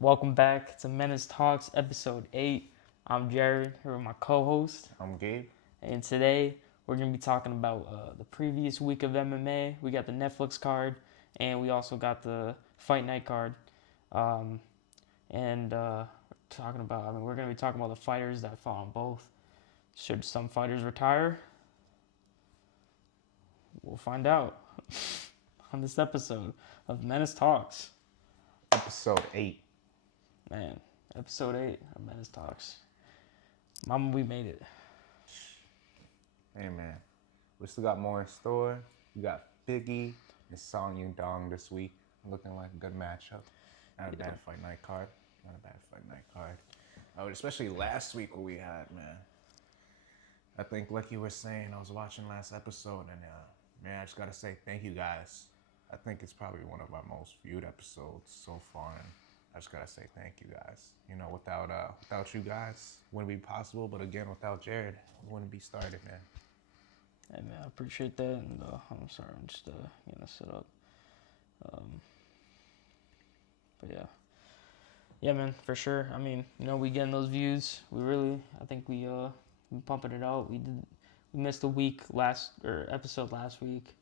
Welcome back to Menace Talks, episode 8. I'm Jared, here with my co-host. I'm Gabe. And today, we're going to be talking about the previous week of MMA. We got the Netflix card, and we also got the Fight Night card. We're going to be talking about the fighters that fought on both. Should some fighters retire? We'll find out on this episode of Menace Talks. Episode 8. Man, episode 8 of Menace Talks. Mama, we made it. Hey, man. We still got more in store. We got Biggie and Song Yudong this week. Looking like a good matchup. Not a bad fight night card. Especially last week what we had, man. I think like you were saying, I was watching last episode and man, I just gotta say thank you guys. I think it's probably one of our most viewed episodes so far, and I just gotta say thank you guys. You know, without you guys, it wouldn't be possible. But again, without Jared, it wouldn't be started, man. Hey man, I appreciate that, and I'm sorry, I'm just gonna sit up. But yeah, man, for sure. I mean, we getting those views. I think we pumping it out. We missed a week episode last week.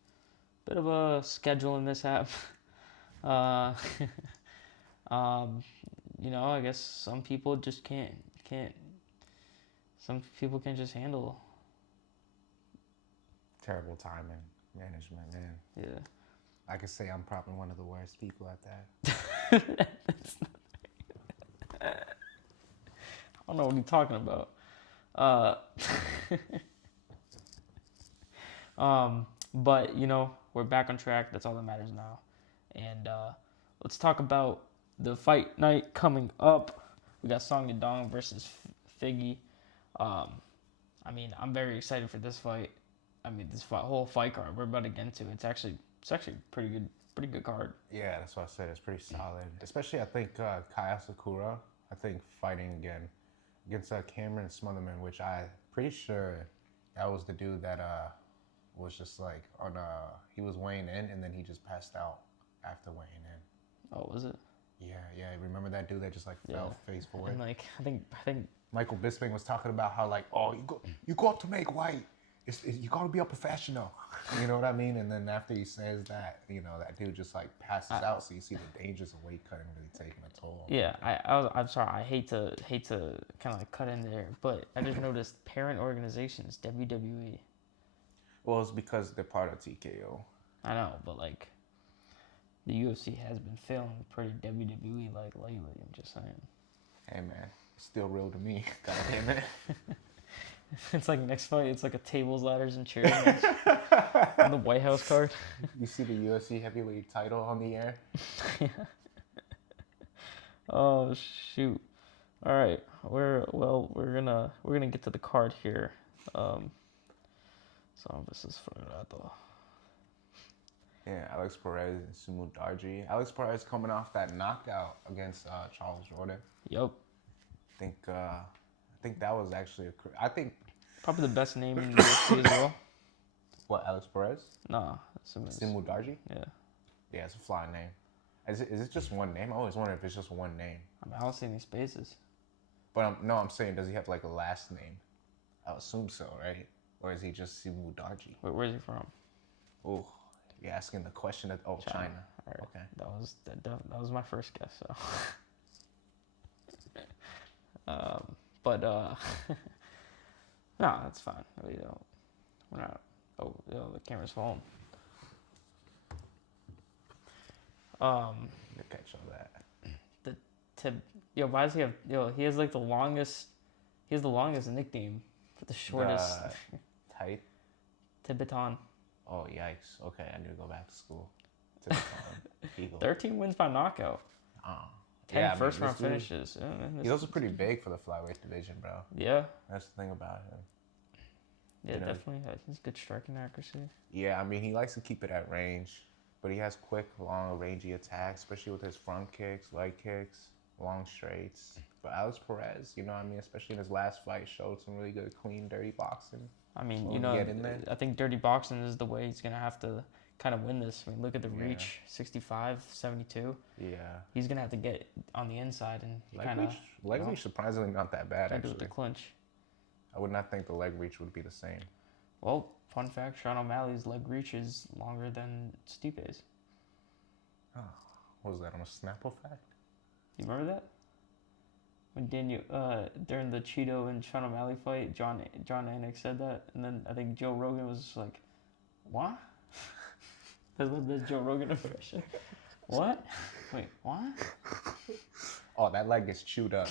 Bit of a scheduling mishap. I guess some people just can't. Some people can just handle. Terrible time and management, man. Yeah. I could say I'm probably one of the worst people at that. I don't know what you're talking about. But we're back on track. That's all that matters now. And let's talk about the fight night coming up. We got Song Yudong versus Figgy. I'm very excited for this fight. Whole fight card we're about to get into. It's actually pretty good card. Yeah, that's what I said. It's pretty solid. Especially, I think Kaya Sakura. I think fighting again against Cameron Smotherman, which I'm pretty sure that was the dude that was just like he was weighing in and then he just passed out after weighing in. Oh, was it? Yeah. Remember that dude that just like fell face forward? And I think Michael Bisping was talking about how like, oh, you got to make weight. You got to be a professional. You know what I mean? And then after he says that, that dude just like passes out. So you see the dangers of weight cutting really taking a toll. Yeah, I'm sorry. I hate to kind of like cut in there, but I just noticed parent organizations, WWE. Well, it's because they're part of TKO. I know, but like the UFC has been failing pretty WWE like lately. I'm just saying. Hey man, it's still real to me. God damn it. It's like next fight. It's like a tables, ladders, and chairs match on the White House card. You see the UFC heavyweight title on the air? Yeah. Oh shoot! All right, we're gonna get to the card here. So this is for Rato. Yeah, Alex Perez and Sumu Darji. Alex Perez coming off that knockout against Charles Jordan. Yep. I think that was actually probably the best name in the UFC as well. What, Alex Perez? Nah, Sumu Darji? Yeah. Yeah, it's a fly name. Is it just one name? I always wonder if it's just one name. I don't see any spaces. But I'm saying, does he have like a last name? I assume so, right? Or is he just Sumu Darji? Wait, where's he from? Oh, you're asking the question of China. All right. Okay. That was my first guess. So. No, that's fine. We're not. Oh, the camera's falling. You catch all that. Why does he have? He has like the longest. He has the longest nickname for the shortest. Tight. Tibetan. Oh yikes! Okay, I need to go back to school. Tibetan. 13 wins by knockout. Oh. 10 first round finishes. He's also pretty big for the flyweight division, bro. Yeah. That's the thing about him. Yeah, definitely. He's good striking accuracy. Yeah, he likes to keep it at range, but he has quick, long, rangy attacks, especially with his front kicks, leg kicks, long straights. But Alex Perez, especially in his last fight, showed some really good, clean, dirty boxing. I think dirty boxing is the way he's gonna have to kind of win this. I mean, look at the Yeah. reach, 65, 72. Yeah. He's gonna have to get on the inside and kind of Leg reach surprisingly not that bad, do actually. with the clinch. I would not think the leg reach would be the same. Well, fun fact: Sean O'Malley's leg reach is longer than Stipe's. Oh, what was that on a Snapple fact? You remember that? When Daniel, during the Cheeto and Sean O'Malley fight, John Anik said that, and then I think Joe Rogan was just like, "What?" That's the Joe Rogan impression. What? Wait, what? Oh, that leg gets chewed up.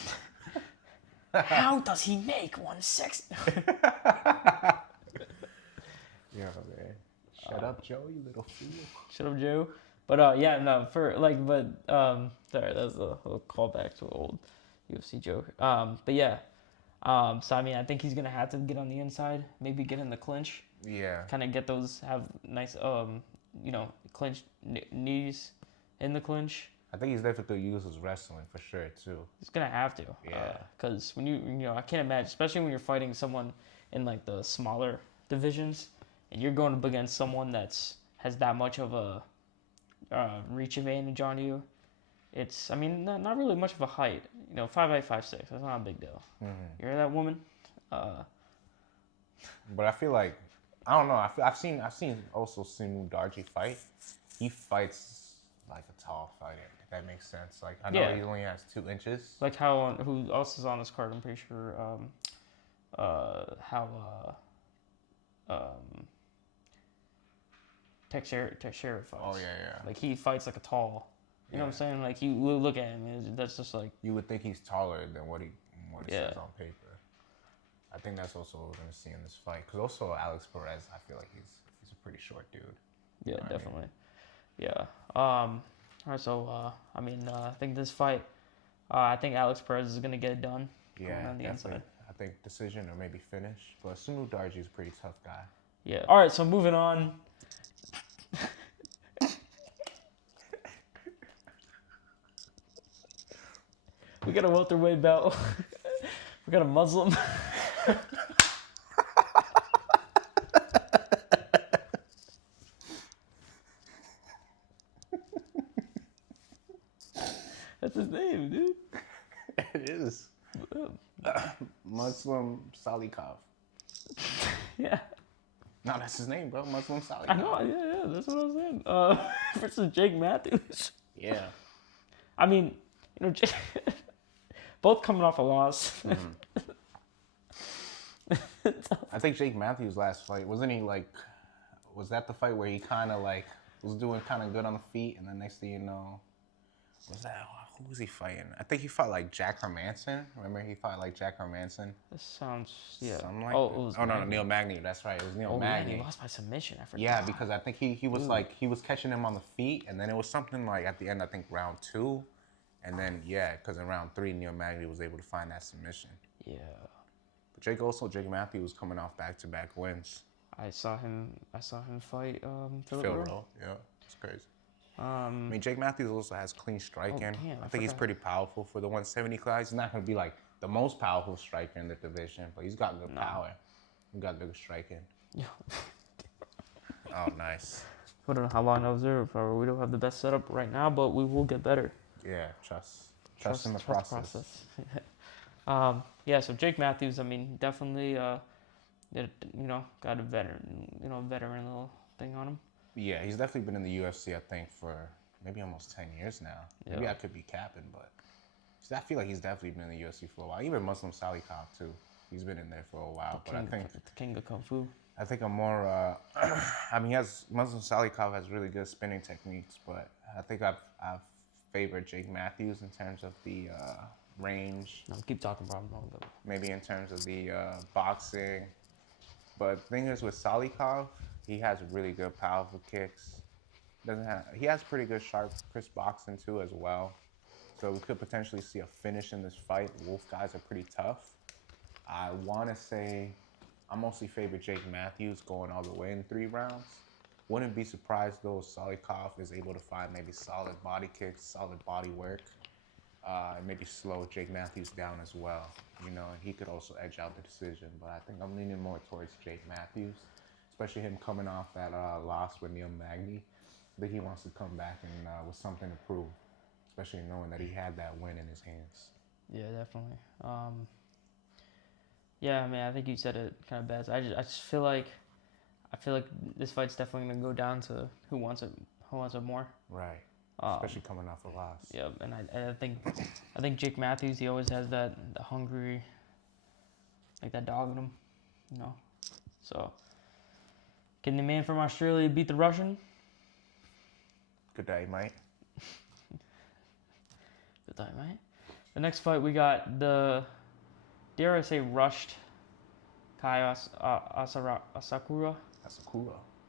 How does he make 160? Yeah, man. Shut up, Joe, you little fool. Shut up, Joe. But sorry, that's a little callback to an old UFC joke. But yeah, so I mean, I think he's gonna have to get on the inside, maybe get in the clinch, Yeah. kind of get those, have nice, clinch knees in the clinch. I think he's definitely use his wrestling for sure too. He's gonna have to. Yeah. Because when I can't imagine, especially when you're fighting someone in like the smaller divisions, and you're going up against someone has that much of a reach advantage on you. It's, I mean, not really much of a height. 5'8", 5'6". That's not a big deal. Mm-hmm. You hear that, woman? But I feel like, I don't know. I've seen also Sinu Darji fight. He fights like a tall fighter. If that makes sense. Like I know Yeah. he only has 2 inches. Like who else is on this card? I'm pretty sure. Teixeira fights. Oh yeah. Like he fights like a tall. You know what I'm saying? Like you look at him, that's just like. You would think he's taller than what it Yeah. says on paper. I think that's also what we're gonna see in this fight. Cause also Alex Perez, I feel like he's a pretty short dude. Yeah, You know what I mean? definitely. Yeah. All right. So I think this fight, I think Alex Perez is gonna get it done. Yeah, On the definitely. inside. I think decision or maybe finish. But Sunu Darji is a pretty tough guy. Yeah. All right. So moving on. We got a welterweight belt. We got a Muslim. That's his name, dude. It is. Muslim Salikov. Yeah. No, that's his name, bro. Muslim Salikov. I know. Yeah. That's what I was saying. Versus Jake Matthews. Yeah. I mean, both coming off a loss. I think Jake Matthews' last fight, wasn't he like, was that the fight where he kind of like was doing kind of good on the feet, and then next thing you know, who was he fighting? I think he fought like Jack Hermanson. Remember he fought like Jack Hermanson? This sounds, yeah. Something like oh, that. it was No, Magny. Neil Magny. That's right. It was Neil Oh, man, Magny. he lost by submission. I forgot. Yeah, because I think he was like, he was catching him on the feet, and then it was something like at the end, I think round 2, and then because in round 3, Neil Magny was able to find that submission. Yeah. But Jake Matthews was coming off back-to-back wins. I saw him fight Phil Phil Rowe. Rowe, yeah, it's crazy. I I mean, Jake Matthews also has clean striking. damn, I I think he's forgot. pretty powerful for the 170 class. He's not going to be like the most powerful striker in the division, but he's got good power. He's got good striking. Oh, nice. I don't know how long I was there. We don't have the best setup right now, but we will get better. Yeah, trust in the process. Yeah, so Jake Matthews, I mean, definitely, got a veteran little thing on him. Yeah, he's definitely been in the UFC, I think, for maybe almost 10 years now. Maybe Yeah. I could be capping, but I feel like he's definitely been in the UFC for a while. Even Muslim Salikov, too. He's been in there for a while. But I think The king of Kung Fu. I think I'm more. Muslim Salikov has really good spinning techniques, but I think I've favored Jake Matthews in terms of the range, No, keep talking, bro. maybe in terms of the boxing. But the thing is, with Salikov, he has really good, powerful kicks. He has pretty good, sharp, crisp boxing too, as well. So we could potentially see a finish in this fight. Wolf guys are pretty tough. I want to say I mostly favor Jake Matthews going all the way in 3 rounds. Wouldn't be surprised though if Salikov is able to find maybe solid body kicks, solid body work, and maybe slow Jake Matthews down as well. And he could also edge out the decision. But I think I'm leaning more towards Jake Matthews, especially him coming off that loss with Neil Magny. I think he wants to come back and with something to prove, especially knowing that he had that win in his hands. Yeah, definitely. Yeah, I mean, I think you said it kind of best. I just feel like this fight's definitely gonna go down to who wants it more. Right. Especially coming off a loss. Yeah, and I think Jake Matthews, he always has the hungry, like that dog in him, you know. So, can the man from Australia beat the Russian? Good day, mate. Good day, mate. The next fight we got the, dare I say, rushed Kai Asakura. Asakura.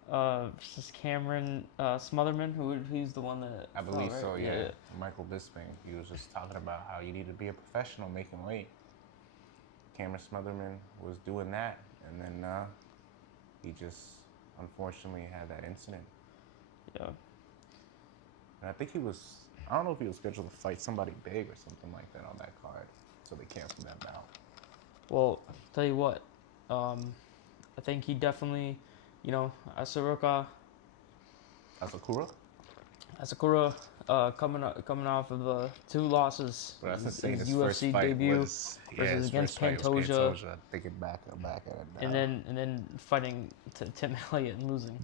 Versus Cameron Smotherman, who's the one that I believe right? so, yeah. Michael Bisping. He was just talking about how you need to be a professional making weight. Cameron Smotherman was doing that, and then he just unfortunately had that incident. Yeah. And I think I don't know if he was scheduled to fight somebody big or something like that on that card, so they canceled that bout. Well, I'll tell you what, I think he definitely, Asakura, coming off of 2 losses. But that's his insane. His UFC first debut was, versus against first fight was Pantoja. Thinking back at it now. And then fighting to Tim Elliott and losing,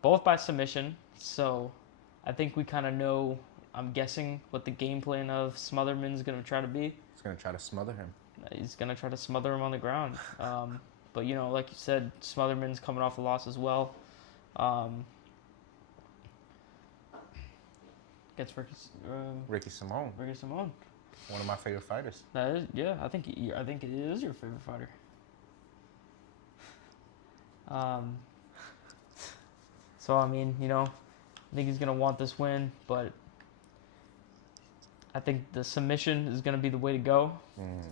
both by submission. So, I think we kind of know. I'm guessing what the game plan of Smotherman's gonna try to be. He's gonna try to smother him. He's gonna try to smother him on the ground. But like you said, Smotherman's coming off a loss as well. Gets Ricky Simone. Ricky Simone. One of my favorite fighters. That is, yeah. I think it is your favorite fighter. So I mean, I think he's gonna want this win, but I think the submission is gonna be the way to go. And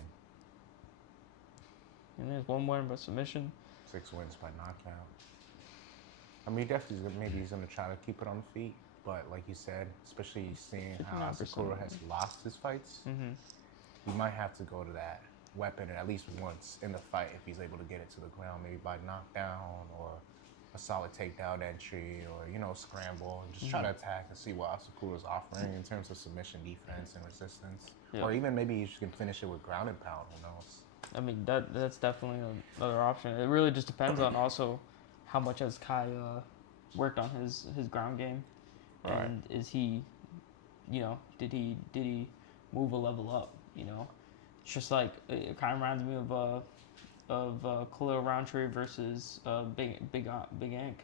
there's 1 win by submission. 6 wins by knockout. I mean, maybe he's gonna try to keep it on the feet, but like you said, especially seeing how Asakura has lost his fights, he might have to go to that weapon at least once in the fight if he's able to get it to the ground, maybe by knockdown or a solid takedown entry or scramble, and just try to attack and see what Asakura's offering in terms of submission defense and resistance, or even maybe you can finish it with ground and pound. Who knows? I mean, that's definitely another option. It really just depends on also how much has Kai worked on his ground game, and is he, did he move a level up? It's just like it kind of reminds me of Khalil Roundtree versus Big Ink.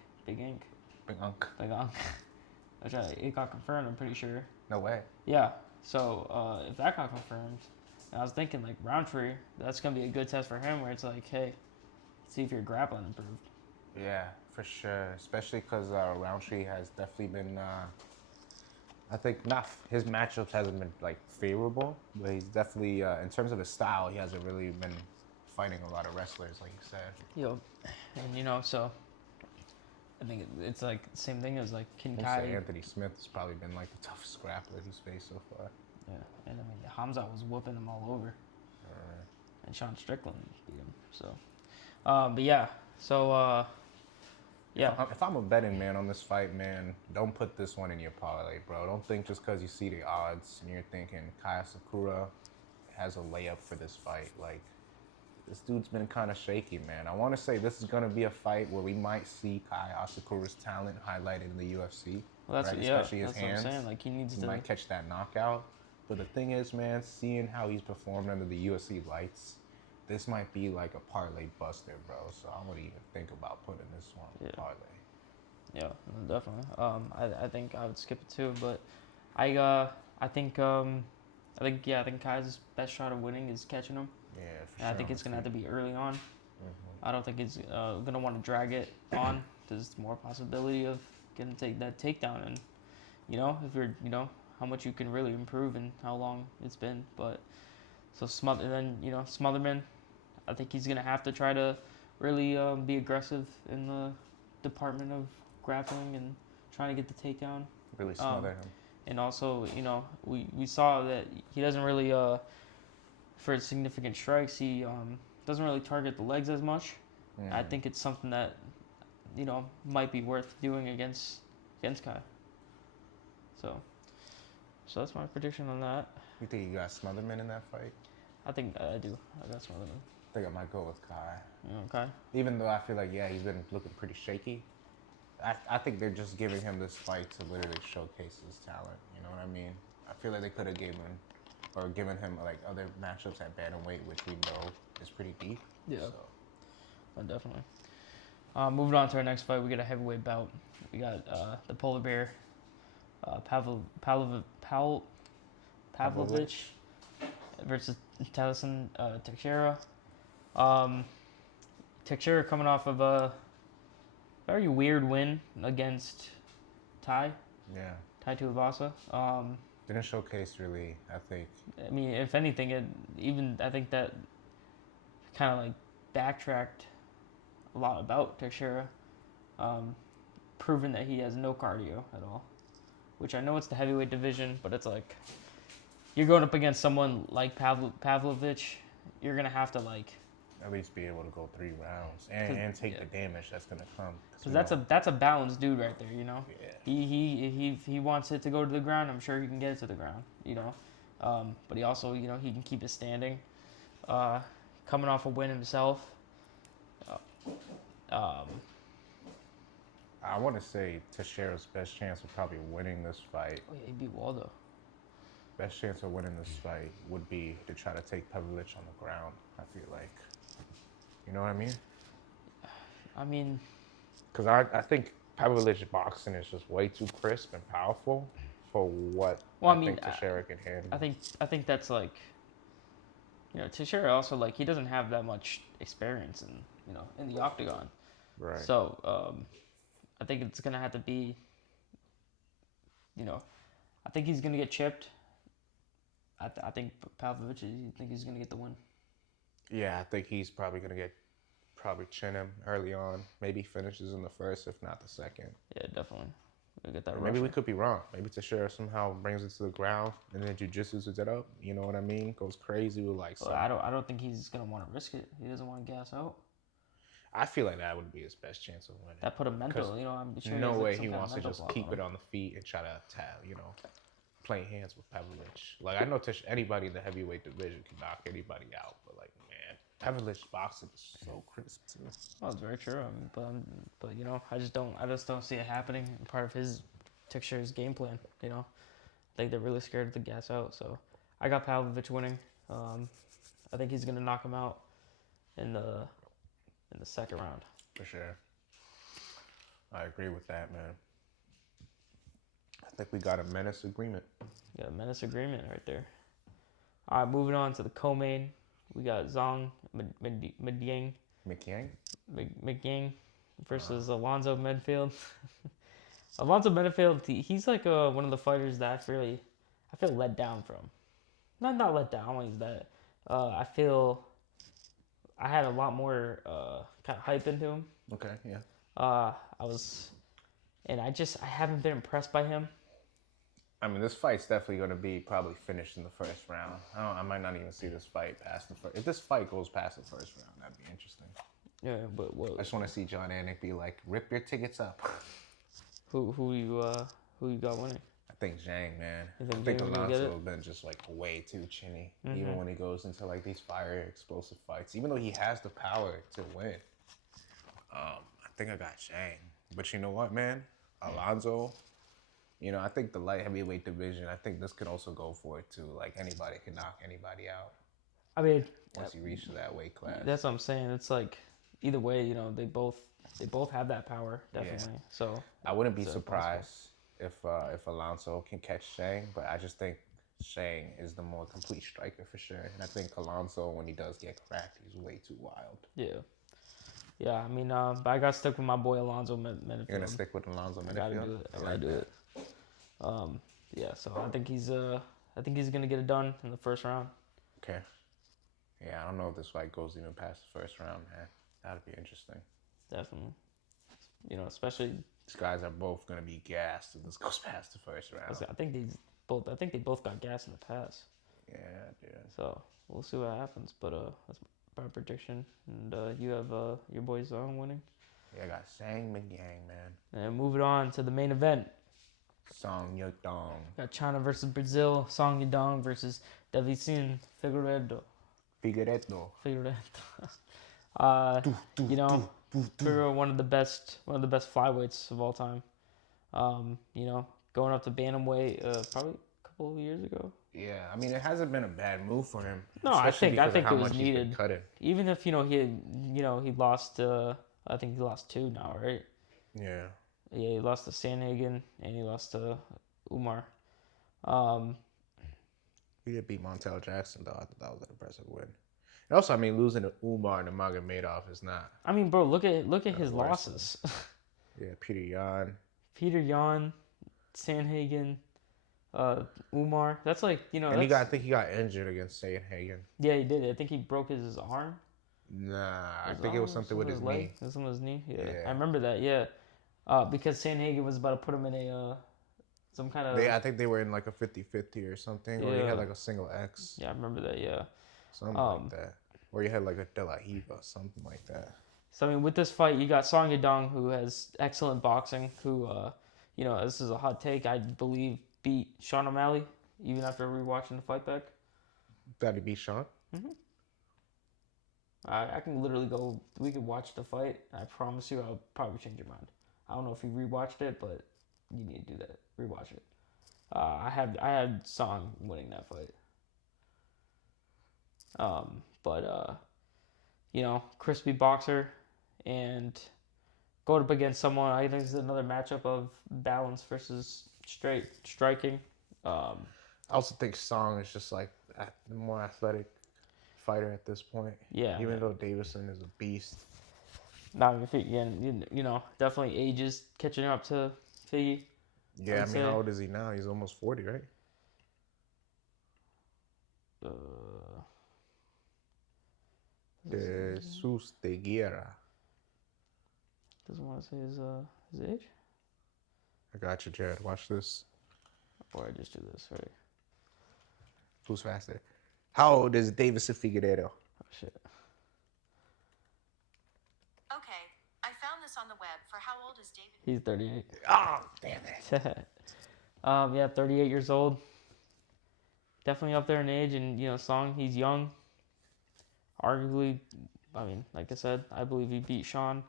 Which it got confirmed. I'm pretty sure. No way. Yeah. So if that got confirmed. And I was thinking, like, Roundtree, that's going to be a good test for him where it's like, hey, see if your grappling improved. Yeah, for sure. Especially because Roundtree has definitely been, I think, his matchups hasn't been, like, favorable. But he's definitely, in terms of his style, he hasn't really been fighting a lot of wrestlers, like you said. Yep. And, so I think it's, like, the same thing as, like, Kai. Anthony Smith has probably been, like, the toughest grappler he's faced so far. Yeah, and I mean, Hamza was whooping him all over. And Sean Strickland beat him, so. But yeah, so, yeah. If I'm a betting man on this fight, man, don't put this one in your parlay, bro. Don't think just because you see the odds and you're thinking Kai Asakura has a layup for this fight. Like, this dude's been kind of shaky, man. I want to say this is going to be a fight where we might see Kai Asakura's talent highlighted in the UFC. Well, that's, right? yeah, Especially his that's hands. what I'm saying. Like, he might catch that knockout. But the thing is, man, seeing how he's performed under the UFC lights, this might be like a parlay buster, bro. So I wouldn't even think about putting this one on parlay. Yeah, definitely. I think I would skip it too, but I think Kai's best shot of winning is catching him. Yeah, for sure. I think it's gonna have to be early on. I don't think he's gonna want to drag it on. There's more possibility of getting that takedown, and if you're how much you can really improve and how long it's been. But so Smotherman, I think he's gonna have to try to really be aggressive in the department of grappling and trying to get the takedown. Really smother him. And also, we saw that he doesn't really for significant strikes he doesn't really target the legs as much. I think it's something that might be worth doing against Kai. So that's my prediction on that. You think you got Smotherman in that fight? I think I do. I got some of them. I think I might go with Kai. Okay. Even though I feel like, he's been looking pretty shaky. I think they're just giving him this fight to literally showcase his talent. You know what I mean? I feel like they could have given him like other matchups at bantamweight, which we know is pretty deep. Yeah. So. Definitely. Moving on to our next fight, we got a heavyweight bout. We got the polar bear, Pavlovich versus Tyson Teixeira. Teixeira coming off of a very weird win against Tai Tuivasa. Didn't showcase really, I think. I mean, if anything, I think that kind of like backtracked a lot about Teixeira, proving that he has no cardio at all. Which I know it's the heavyweight division, but it's like you're going up against someone like Pavlovich, you're gonna have to like at least be able to go 3 rounds and take the damage that's gonna come. Because that's a balanced dude right there, you know. Yeah. He wants it to go to the ground. I'm sure he can get it to the ground, you know. But he also, he can keep it standing. Coming off a win himself. I want to say Teixeira's best chance of probably winning this fight. Oh yeah, he beat Waldo. Best chance of winning this fight would be to try to take Pavlovich on the ground. I feel like, you know what I mean? Because I think Pavlovich boxing is just way too crisp and powerful for what I think Teixeira can handle. I think that's like, Teixeira also like he doesn't have that much experience in the octagon. Right. So I think it's gonna have to be, I think he's gonna get chipped. I think Pavlovich, you think he's gonna get the win? Yeah, I think he's probably gonna chin him early on. Maybe finishes in the first, if not the second. Yeah, definitely. We'll get that. Maybe we could be wrong. Maybe Teixeira somehow brings it to the ground and then jiu-jitsu's it up. You know what I mean? Goes crazy with like. Well, I don't think he's gonna want to risk it. He doesn't want to gas out. I feel like that would be his best chance of winning. That put him mental. I'm sure no way he wants to just keep it on the feet and try to play hands with Pavlovich. Like I know anybody in the heavyweight division can knock anybody out, but like man, Pavlovich boxing is so crisp too. Well, it's very true. But I just don't see it happening. Part of his Teixeira's game plan. I think they're really scared to gas out. So I got Pavlovich winning. I think he's gonna knock him out in the second round. For sure. I agree with that, man. I think we got a Menace agreement. We got a Menace agreement right there. All right, moving on to the co-main. We got Zhang Medyang versus Alonzo Medfield. Alonzo Medfield, he's like one of the fighters that I feel let down from. Not let down, I don't use that. I feel I had a lot more kind of hype into him. Okay, yeah. I haven't been impressed by him. I mean, this fight's definitely going to be probably finished in the first round. I might not even see this fight past the first. If this fight goes past the first round, that'd be interesting. Yeah, but what? I just want to see John Anik be like, rip your tickets up. Who you got winning? I think Zhang, man. I think Zhang Alonso has been just like way too chinny, even when he goes into like these fire explosive fights. Even though he has the power to win, I think I got Zhang. But you know what, man? Alonso. I think the light heavyweight division, I think this could also go for it too. Like anybody can knock anybody out. I mean, once you reach that weight class. That's what I'm saying. It's like either way, they both have that power, definitely. Yeah. So I wouldn't be surprised if Alonso can catch Zhang, but I just think Zhang is the more complete striker for sure. And I think Alonso, when he does get cracked, he's way too wild. Yeah. Yeah, I mean, but I got to stick with my boy Alonzo Medfield. You're going to stick with Alonzo Medfield? I gotta do it. Yeah, so I think he's gonna get it done in the first round. Okay. Yeah, I don't know if this fight goes even past the first round, man. That'd be interesting. Definitely. Especially these guys are both gonna be gassed if this goes past the first round. I think they both got gas in the past. Yeah, dude. So we'll see what happens, but that's my prediction. And you have your boys winning. Yeah, I got Sang Gang, man. And moving on to the main event. Song Yodong. Got China versus Brazil. Song Yadong versus Davison Figueiredo. Figueiredo. You know, Figueiredo, one of the best flyweights of all time. You know, going up to bantamweight probably a couple of years ago. Yeah, I mean, it hasn't been a bad move for him. No, I think it was he's been needed. cutting. Even if he lost. I think he lost 2 now, right? Yeah. Yeah, he lost to Sanhagen and he lost to Umar. He did beat Montel Jackson though. I thought that was an impressive win. And also, I mean, losing to Umar and Nurmagomedov is not. I mean, bro, look at his losses. Yeah, Peter Yan. Peter Yan, Sanhagen, Umar. That's like, you know. And I think he got injured against Sanhagen. Yeah, he did. I think he broke his arm. Nah, I think it was something with his knee. It was something with his knee. Yeah, I remember that. Yeah, because Sanhagen was about to put him in a some kind of. I think they were in like a 50-50 or something, or he had like a single X. Yeah, I remember that. Yeah, something like that. Or you had like a De La Hiva, something like that. So I mean, with this fight, you got Song Yadong, who has excellent boxing. Who, you know, this is a hot take. I believe beat Sean O'Malley even after rewatching the fight back. That he beat Sean. Mm-hmm. I can literally go. We could watch the fight. I promise you, I'll probably change your mind. I don't know if you rewatched it, but you need to do that. Rewatch it. I had Song winning that fight. But you know, crispy boxer, and go up against someone. I think this is another matchup of balance versus straight striking. I also think Song is just like the more athletic fighter at this point. Yeah. Even though Davison is a beast. Not even Figgy, you know, definitely ages catching up to Figgy. Yeah, I mean, how old is he now? He's almost 40, right? Jesus de Guerra. Doesn't want to say his age? I got you, Jared. Watch this. Or I just do this, right? Who's faster? How old is Davison Figueiredo? Oh, shit. Okay, I found this on the web. For how old is David? He's 38. Oh, damn it. Yeah, 38 years old. Definitely up there in age, and you know, Song, he's young. Arguably, I mean, like I said, I believe he beat Sean.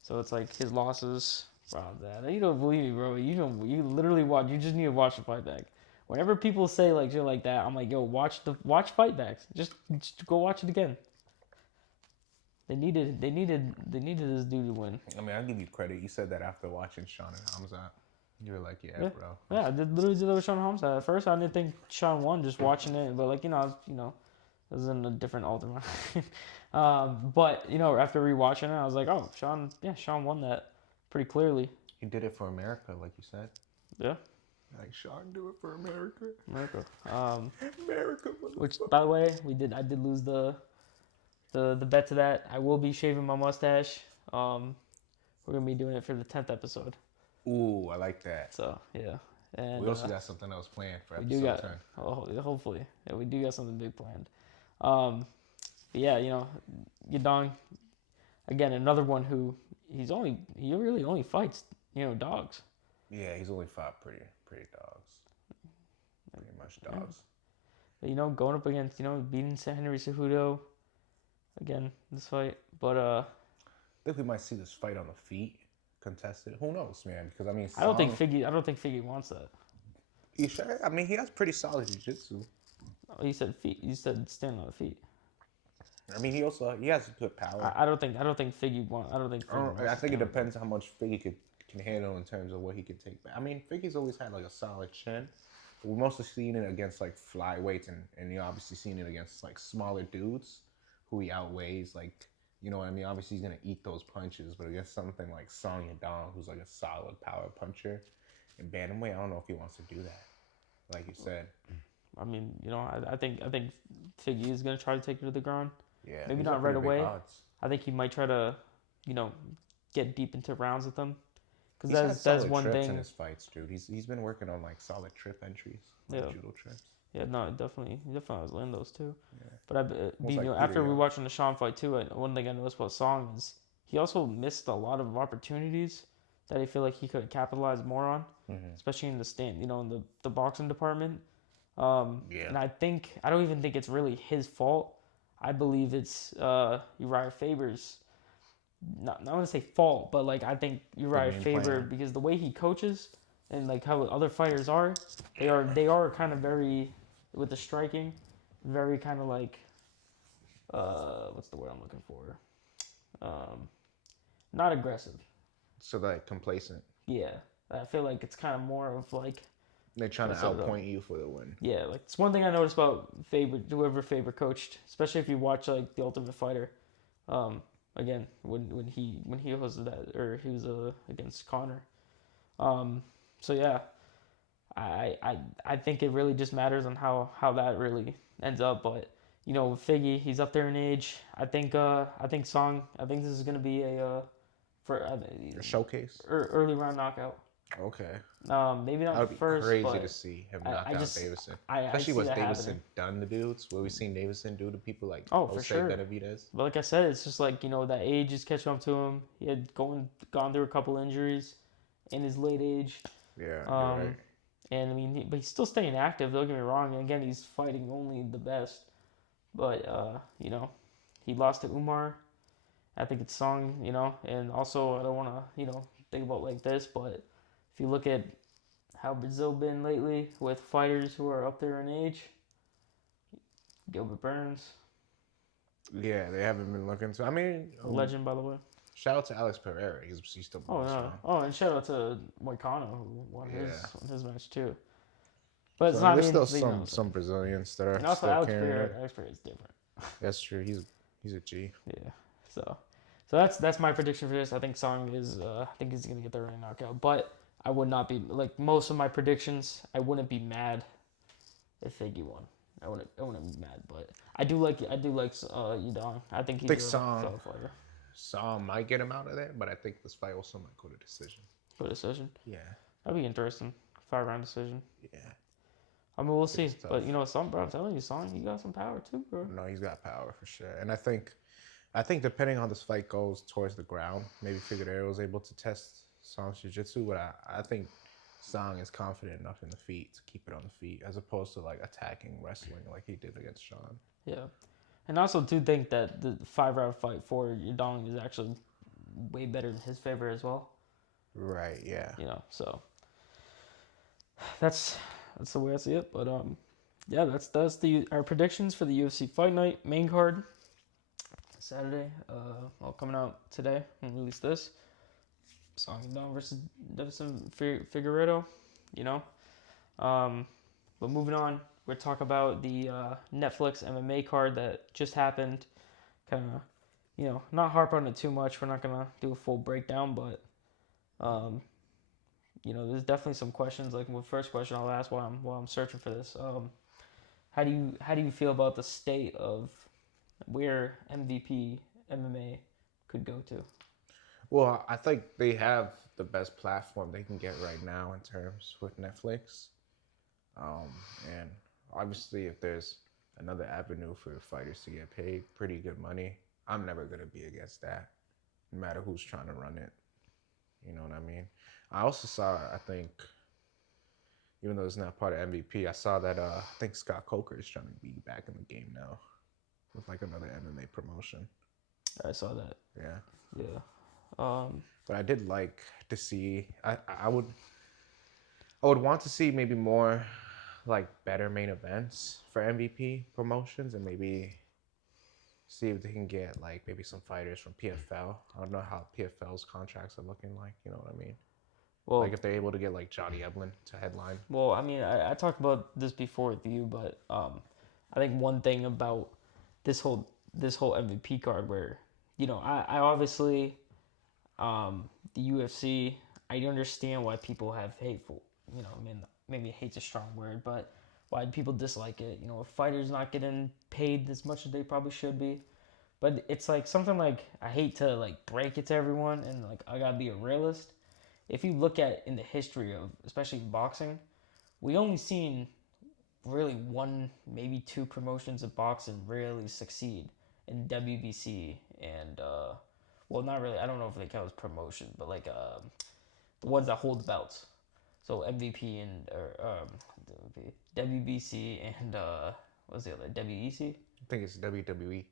So it's like his losses. Bro, that you don't believe me, bro. You literally watch. You just need to watch the fight back. Whenever people say like shit like that, I'm like, yo, watch fight backs. Just go watch it again. They needed this dude to win. I mean, I'll give you credit. You said that after watching Sean and Hamzat. You were like, yeah, bro. Yeah, I literally did that with Sean Hamzat. At first, I didn't think Sean won just watching it, but like, it was in a different ultimate. But you know, after rewatching it, I was like, oh, Sean won that pretty clearly. He did it for America, like you said. Yeah. Like Sean do it for America. America. America. Which, by the way, I did lose the bet to that. I will be shaving my mustache. We're gonna be doing it for the 10th episode. Ooh, I like that. So yeah. And we also got something else planned for episode 10. Hopefully. Yeah, we do got something big planned. But yeah, you know, Yadong, again, another one who he really only fights, you know, dogs. Yeah, he's only fought pretty dogs. Pretty much dogs. Yeah. But, you know, going up against, you know, beating Henry Cejudo, again, this fight. But I think we might see this fight on the feet contested. Who knows, man? Because I mean, I don't think Figgy wants that. You sure? I mean, he has pretty solid jiu-jitsu. Oh, you said feet. You said stand on the feet. I mean, he has good power. I don't think Figgy wants. I think it depends how much Figgy can handle in terms of what he can take back. I mean, Figgy's always had like a solid chin. But we've mostly seen it against like flyweights, and you obviously seen it against like smaller dudes who he outweighs. Like, you know what I mean? Obviously, he's gonna eat those punches, but against something like Song Yadong, who's like a solid power puncher, in bantamweight, I don't know if he wants to do that. Like you said. I mean, you know, I think Figgy is gonna try to take it to the ground. Yeah. Maybe not right away. I think he might try to, you know, get deep into rounds with them. Because that's one thing. In his fights, dude. He's been working on like solid trip entries, like judo trips. Yeah, no, definitely was landing those too. Yeah. But after we watching the Sean fight too, one thing I noticed about Song is he also missed a lot of opportunities that I feel like he could capitalize more on, especially in the stand, in the boxing department. Yeah. And I don't even think it's really his fault. I believe it's Uriah Faber's, not going to say fault, but like I think Uriah game Faber, plan. because the way he coaches and like how other fighters are, they are kind of very, with the striking, very kind of like what's the word I'm looking for? Not aggressive. So like complacent. Yeah, I feel like it's kind of more of like, They're trying to what's up, outpoint you for the win. yeah, like it's one thing I noticed about Faber, whoever Faber coached, especially if you watch like The Ultimate Fighter. Again, when he hosted that, or he was against Connor. So yeah, I think it really just matters on how that really ends up. But with Figgy, he's up there in age. I think Song. I think this is gonna be a for A showcase. early round knockout. Okay. Maybe That not would be first, crazy but to see him I knock out just Davison. I Especially see what that Davison happening. done to dudes. What we've seen Davison do to people like Oh, for Jose sure. Benavidez. But like I said, it's just like that age is catching up to him. He had gone through a couple injuries in his late age. Yeah, you're Um, right. And I mean, but he's still staying active. Don't get me wrong. And again, he's fighting only the best. But he lost to Umar. I think it's Song. And also I don't want to think about like this, but if you look at how Brazil been lately with fighters who are up there in age, Gilbert Burns, Yeah, they haven't been looking to. I mean, a legend by the way. shout out to Alex Pereira. He's still Oh going no! strong. Oh, and shout out to Moicano who won Yeah. his match too. But it's So, not. there's I mean, still some Brazilians that are and also still Alex carrying Pereira. it. Alex Pereira is different. That's true. He's a G. Yeah. So that's my prediction for this. I think Song is. I think he's gonna get the early knockout. But I would not be like most of my predictions. I wouldn't be mad if Figgy won. I wouldn't be mad. But I do like Yudong. I think he's a solid fighter. Song might get him out of there, but I think this fight also might go to decision. Good decision. Yeah. That'd be interesting. 5-round decision. Yeah. I mean, we'll see. It's tough. But Song, bro, I'm telling you, Song, he got some power too, bro. No, he's got power for sure. And I think depending on how this fight goes towards the ground, maybe Figueroa was able to test Song's jiu-jitsu, but I think Song is confident enough in the feet to keep it on the feet, as opposed to like attacking wrestling like he did against Sean. Yeah. And I also do think that the 5-round fight for Yudong is actually way better in his favor as well. Right, yeah. So that's the way I see it. But yeah, that's our predictions for the UFC Fight Night main card. Saturday, coming out today and release this. Song Yudong versus Davison Figueiredo, But moving on, we're talking about the Netflix MMA card that just happened. Kind of, not harp on it too much. We're not gonna do a full breakdown, but there's definitely some questions. Like the first question I'll ask while I'm searching for this. How do you feel about the state of where MVP MMA could go to? Well, I think they have the best platform they can get right now in terms with Netflix. And obviously, if there's another avenue for fighters to get paid pretty good money, I'm never going to be against that, no matter who's trying to run it. You know what I mean? I also saw, I think, even though it's not part of MVP, I saw that I think Scott Coker is trying to be back in the game now with like another MMA promotion. I saw that. Yeah. Yeah. But I did like to see, I would want to see maybe more like better main events for MVP promotions, and maybe see if they can get like maybe some fighters from PFL. I don't know how PFL's contracts are looking like, you know what I mean? Well, like if they're able to get like Johnny Eblin to headline. Well, I mean, I talked about this before with you, but I think one thing about this whole MVP card, where I obviously the UFC, I understand why people have hateful, I mean, maybe hate's a strong word, but why people dislike it. A fighter's not getting paid as much as they probably should be. But it's like something like, I hate to like break it to everyone, and like I gotta be a realist. If you look at in the history of, especially boxing, we only seen really one, maybe two promotions of boxing really succeed in WBC and well, not really. I don't know if they count as promotion, but like the ones that hold the belts. So MVP and WBC and what's the other WEC? I think it's WWE.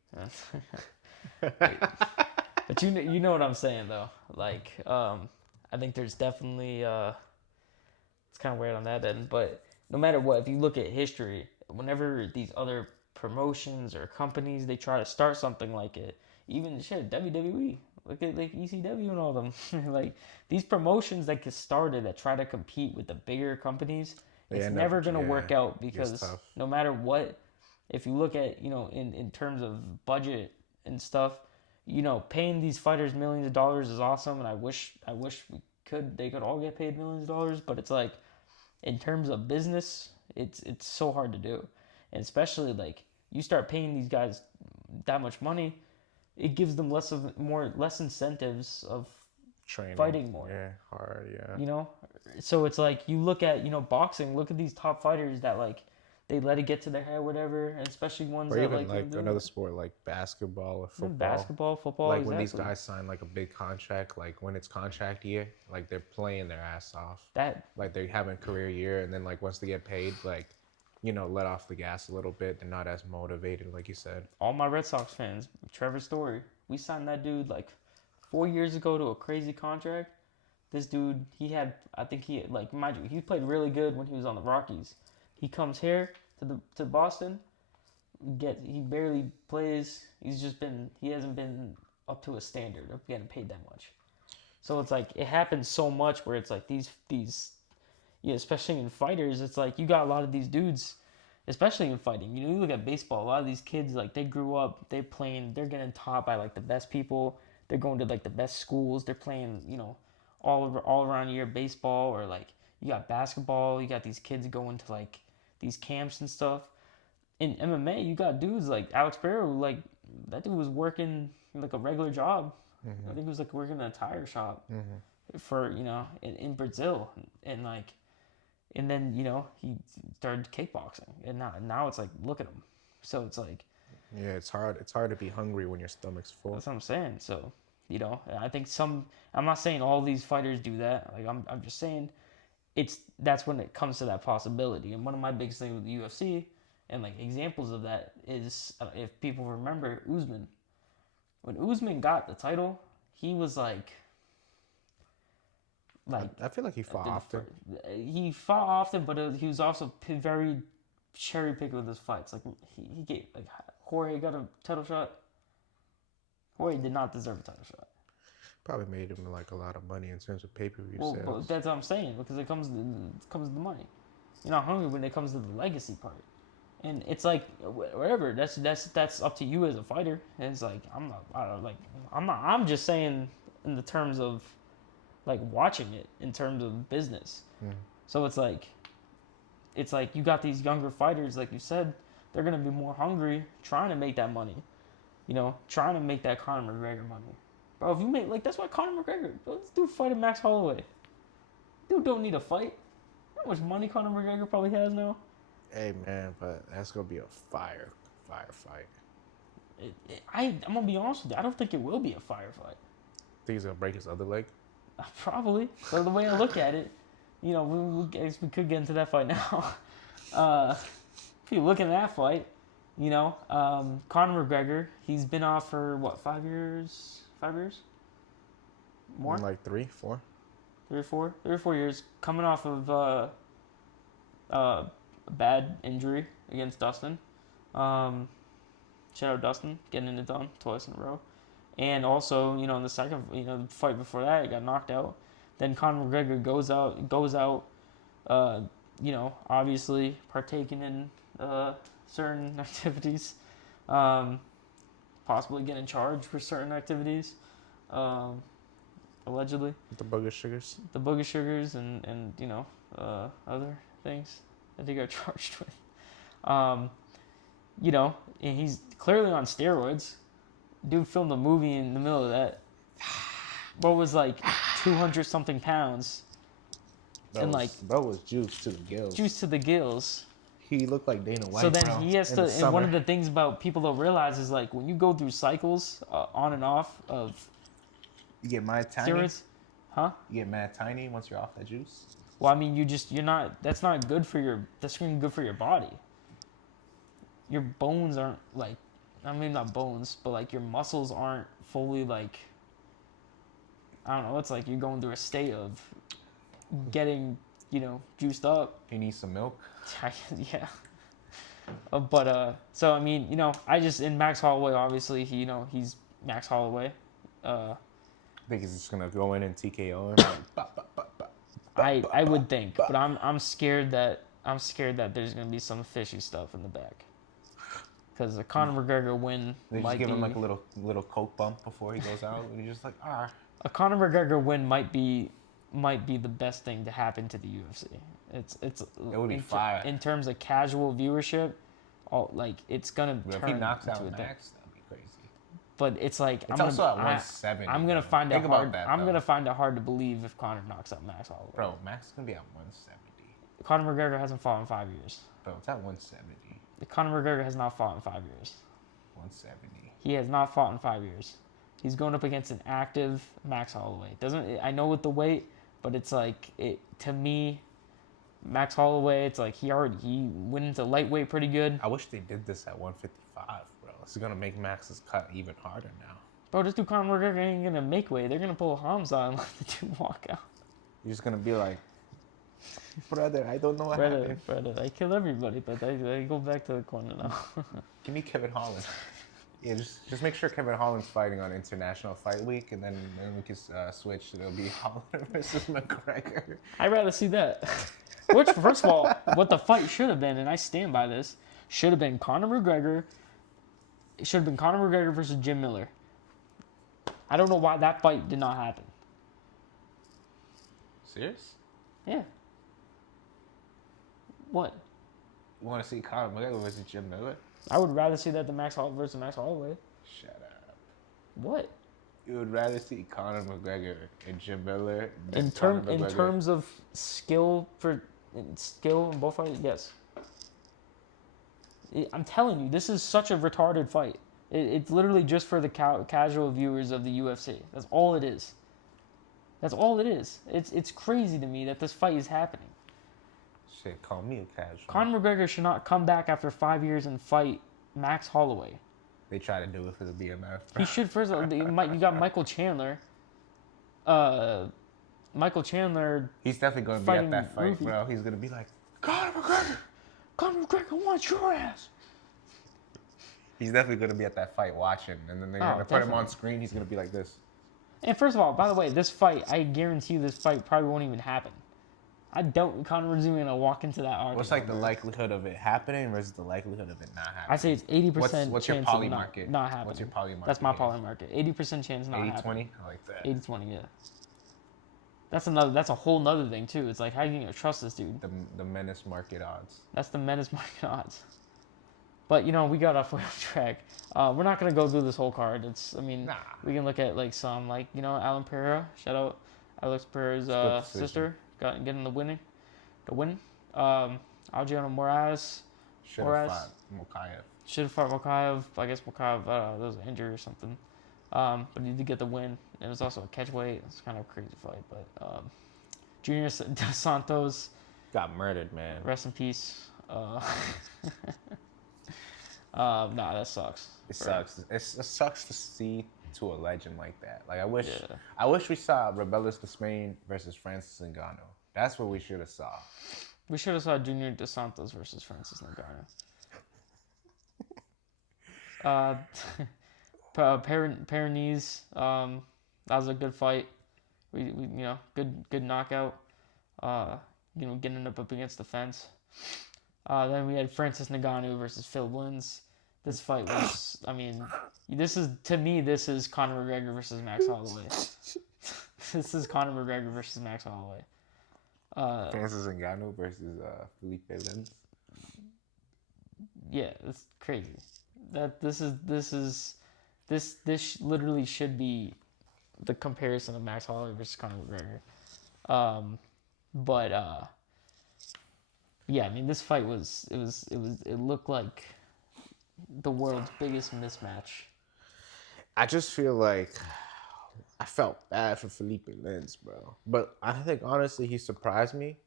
But you know what I'm saying though. Like I think there's definitely it's kind of weird on that end. But no matter what, if you look at history, whenever these other promotions or companies they try to start something like it, even shit WWE. Look at like ECW and all them. Like these promotions that get started that try to compete with the bigger companies, it's never gonna work out because no matter what, if you look at in terms of budget and stuff, paying these fighters millions of dollars is awesome, and I wish they could all get paid millions of dollars, but it's like in terms of business, it's so hard to do, and especially like you start paying these guys that much money. It gives them less incentives of training, fighting more. Yeah, hard, yeah. So it's like you look at boxing. Look at these top fighters that like they let it get to their head, whatever, and especially ones or that even like another sport like basketball or football. Football. Like exactly. when these guys sign like a big contract, like when it's contract year, like they're playing their ass off. Like they're having a career year, and then like once they get paid, like. Let off the gas a little bit. They're not as motivated, like you said. All my Red Sox fans, Trevor Story, we signed that dude like 4 years ago to a crazy contract. This dude, I think mind you, he played really good when he was on the Rockies. He comes here to Boston, he barely plays. He hasn't been up to a standard of getting paid that much. So it's like it happens so much where it's like these. Yeah, especially in fighters, it's like you got a lot of these dudes, especially in fighting. You look at baseball, a lot of these kids, like they grew up, they're getting taught by like the best people. They're going to like the best schools. They're playing, all around year baseball, or like you got basketball. You got these kids going to like these camps and stuff. In MMA, you got dudes like Alex Pereira, like that dude was working like a regular job. Mm-hmm. I think he was like working in a tire shop for in Brazil, and like. And then, he started kickboxing. And now it's like, look at him. So it's like... Yeah, it's hard. It's hard to be hungry when your stomach's full. That's what I'm saying. So, I think I'm not saying all these fighters do that. Like, I'm just saying that's when it comes to that possibility. And one of my biggest things with the UFC, and like examples of that is, if people remember Usman. When Usman got the title, he was like... I feel like he fought often. He fought often, but he was also very cherry picky with his fights. Like he gave Jorge got a title shot. Jorge did not deserve a title shot. Probably made him like a lot of money in terms of pay-per-view sales. But that's what I'm saying, because it comes to the money. You're not hungry when it comes to the legacy part, and it's like whatever. That's up to you as a fighter. And it's like I'm just saying in the terms of. Like watching it in terms of business. So it's like you got these younger fighters, like you said, they're gonna be more hungry, trying to make that money, trying to make that Conor McGregor money. Bro, if you make that's why Conor McGregor, let's do fight Max Holloway. Dude don't need a fight. How much money Conor McGregor probably has now? Hey man, but that's gonna be a fire fight. I'm gonna be honest with you. I don't think it will be a fire fight. Think he's gonna break his other leg? Probably. But the way I look at it, we could get into that fight now. If you look at that fight, Conor McGregor, he's been off for what, 5 years? 5 years? More? Like 3, 4. 3 or 4? 3 or 4 years. Coming off of a bad injury against Dustin. Shout out Dustin, getting it done twice in a row. And also, in the second, the fight before that, he got knocked out. Then Conor McGregor goes out, obviously partaking in certain activities, possibly getting charged for certain activities, allegedly. The booger sugars. The booger sugars and other things that he got charged with. And he's clearly on steroids. Dude filmed a movie in the middle of that. Bro was like 200 something pounds. Bro was juiced to the gills. Juiced to the gills. He looked like Dana White. So then he has to, and one of the things about people don't realize is like when you go through cycles on and off of You get mad tiny. Steroids, huh? You get mad tiny once you're off that juice. Well, I mean, you're not. That's not good for That's good for your body. Your bones aren't like, I mean, not bones, but like your muscles aren't fully like. I don't know. It's like you're going through a state of getting, juiced up. You need some milk. Yeah. So I mean, I just in Max Holloway, obviously he's Max Holloway. I think he's just gonna go in and TKO him. I would think, but I'm scared that there's gonna be some fishy stuff in the back. Because a Conor McGregor win They might just give be him like a little coke bump before he goes out, and he's just like, a Conor McGregor win might be the best thing to happen to the UFC. It would be fire in terms of casual viewership. It's gonna But turn if he knocks into out a thing. Max, that'd be crazy. But it's like It's also at 170. I'm gonna find it Think about hard. that, I'm though. gonna find it hard to believe if Conor knocks out Max Holloway. Bro, Max is gonna be at 170. Conor McGregor hasn't fought in 5 years. Bro, it's at 170. Conor McGregor has not fought in 5 years. 170. He has not fought in 5 years. He's going up against an active Max Holloway. I know with the weight, but it's like to me, Max Holloway. It's like he went into lightweight pretty good. I wish they did this at 155, bro. This is gonna make Max's cut even harder now. Bro, this dude Conor McGregor ain't gonna make weight. They're gonna pull Hamza and let the dude walk out. You're just gonna be like, brother, I don't know what happened. Brother, I kill everybody, but I go back to the corner now. Give me Kevin Holland. Yeah, just make sure Kevin Holland's fighting on International Fight Week, and then we can switch. It'll be Holland versus McGregor. I'd rather see that. Which, first of all, what the fight should have been, and I stand by this, should have been Conor McGregor. It should have been Conor McGregor versus Jim Miller. I don't know why that fight did not happen. Serious? Yeah. What? You want to see Conor McGregor versus Jim Miller? I would rather see that than Max Holloway versus Max Holloway. Shut up. What? You would rather see Conor McGregor and Jim Miller than In terms of skill in both fights, yes. I'm telling you, this is such a retarded fight. It's literally just for the casual viewers of the UFC. That's all it is. That's all it is. It's crazy to me that this fight is happening. Shit, call me a casual. Conor McGregor should not come back after 5 years and fight Max Holloway. They try to do it for the BMF. He should first. You got Michael Chandler. Michael Chandler. He's definitely going to be at that fight, bro. He's going to be like, Conor McGregor, I want your ass. He's definitely going to be at that fight watching, and then they're going to put him on screen. He's going to be like this. And first of all, by the way, this fight, I guarantee you this fight probably won't even happen. I don't. Conor's even gonna walk into that argument. What's like the likelihood of it happening versus the likelihood of it not happening? I say it's 80% What's your chance poly of market? not happening. What's your poly market? That's my poly market. 80% chance not 80-20? happening. I like that. 80-20, yeah. That's a whole nother thing too. It's like, how are you gonna trust this dude? The Menace market odds. That's the Menace market odds. But we got off track. We're not gonna go through this whole card. We can look at like some Alan Pereira. Shout out Alex Pereira's sister getting the win. Algiano Moraes. Should have fought Mokaev. Should have fought Mokaev. I guess Mokaev there was an injury or something. But he did get the win. It was also a catch weight. It's kind of a crazy fight. But Junior Dos Santos got murdered, man. Rest in peace. Nah, that sucks. It sucks. It sucks to see to a legend like that. Like I wish we saw Rebellis Despain versus Francis Ngannou. That's what we should have saw. We should have saw Junior Dos Santos versus Francis Ngannou. Pyrenees, that was a good fight. We good knockout. Getting up against the fence. Then we had Francis Ngannou versus Phil Wins. This fight was, this is Conor McGregor versus Max Holloway. This is Conor McGregor versus Max Holloway. Francis Ngannou versus Felipe Lins. Yeah, it's crazy. This literally should be the comparison of Max Holloway versus Conor McGregor. Yeah, this fight it looked like the world's biggest mismatch. I just feel like I felt bad for Felipe Lins, bro. But I think honestly, he surprised me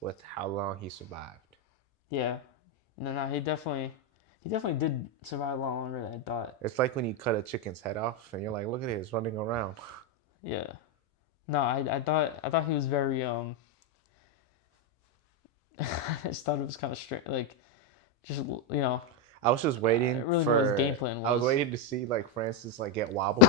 with how long he survived. Yeah. No, he definitely did survive a lot longer than I thought. It's like when you cut a chicken's head off, and you're like, look at it, it's running around. Yeah. No, I thought he was very I just thought it was kind of straight, like just I was just I waiting really know what his game plan I was was. waiting to see like Francis like get wobbled.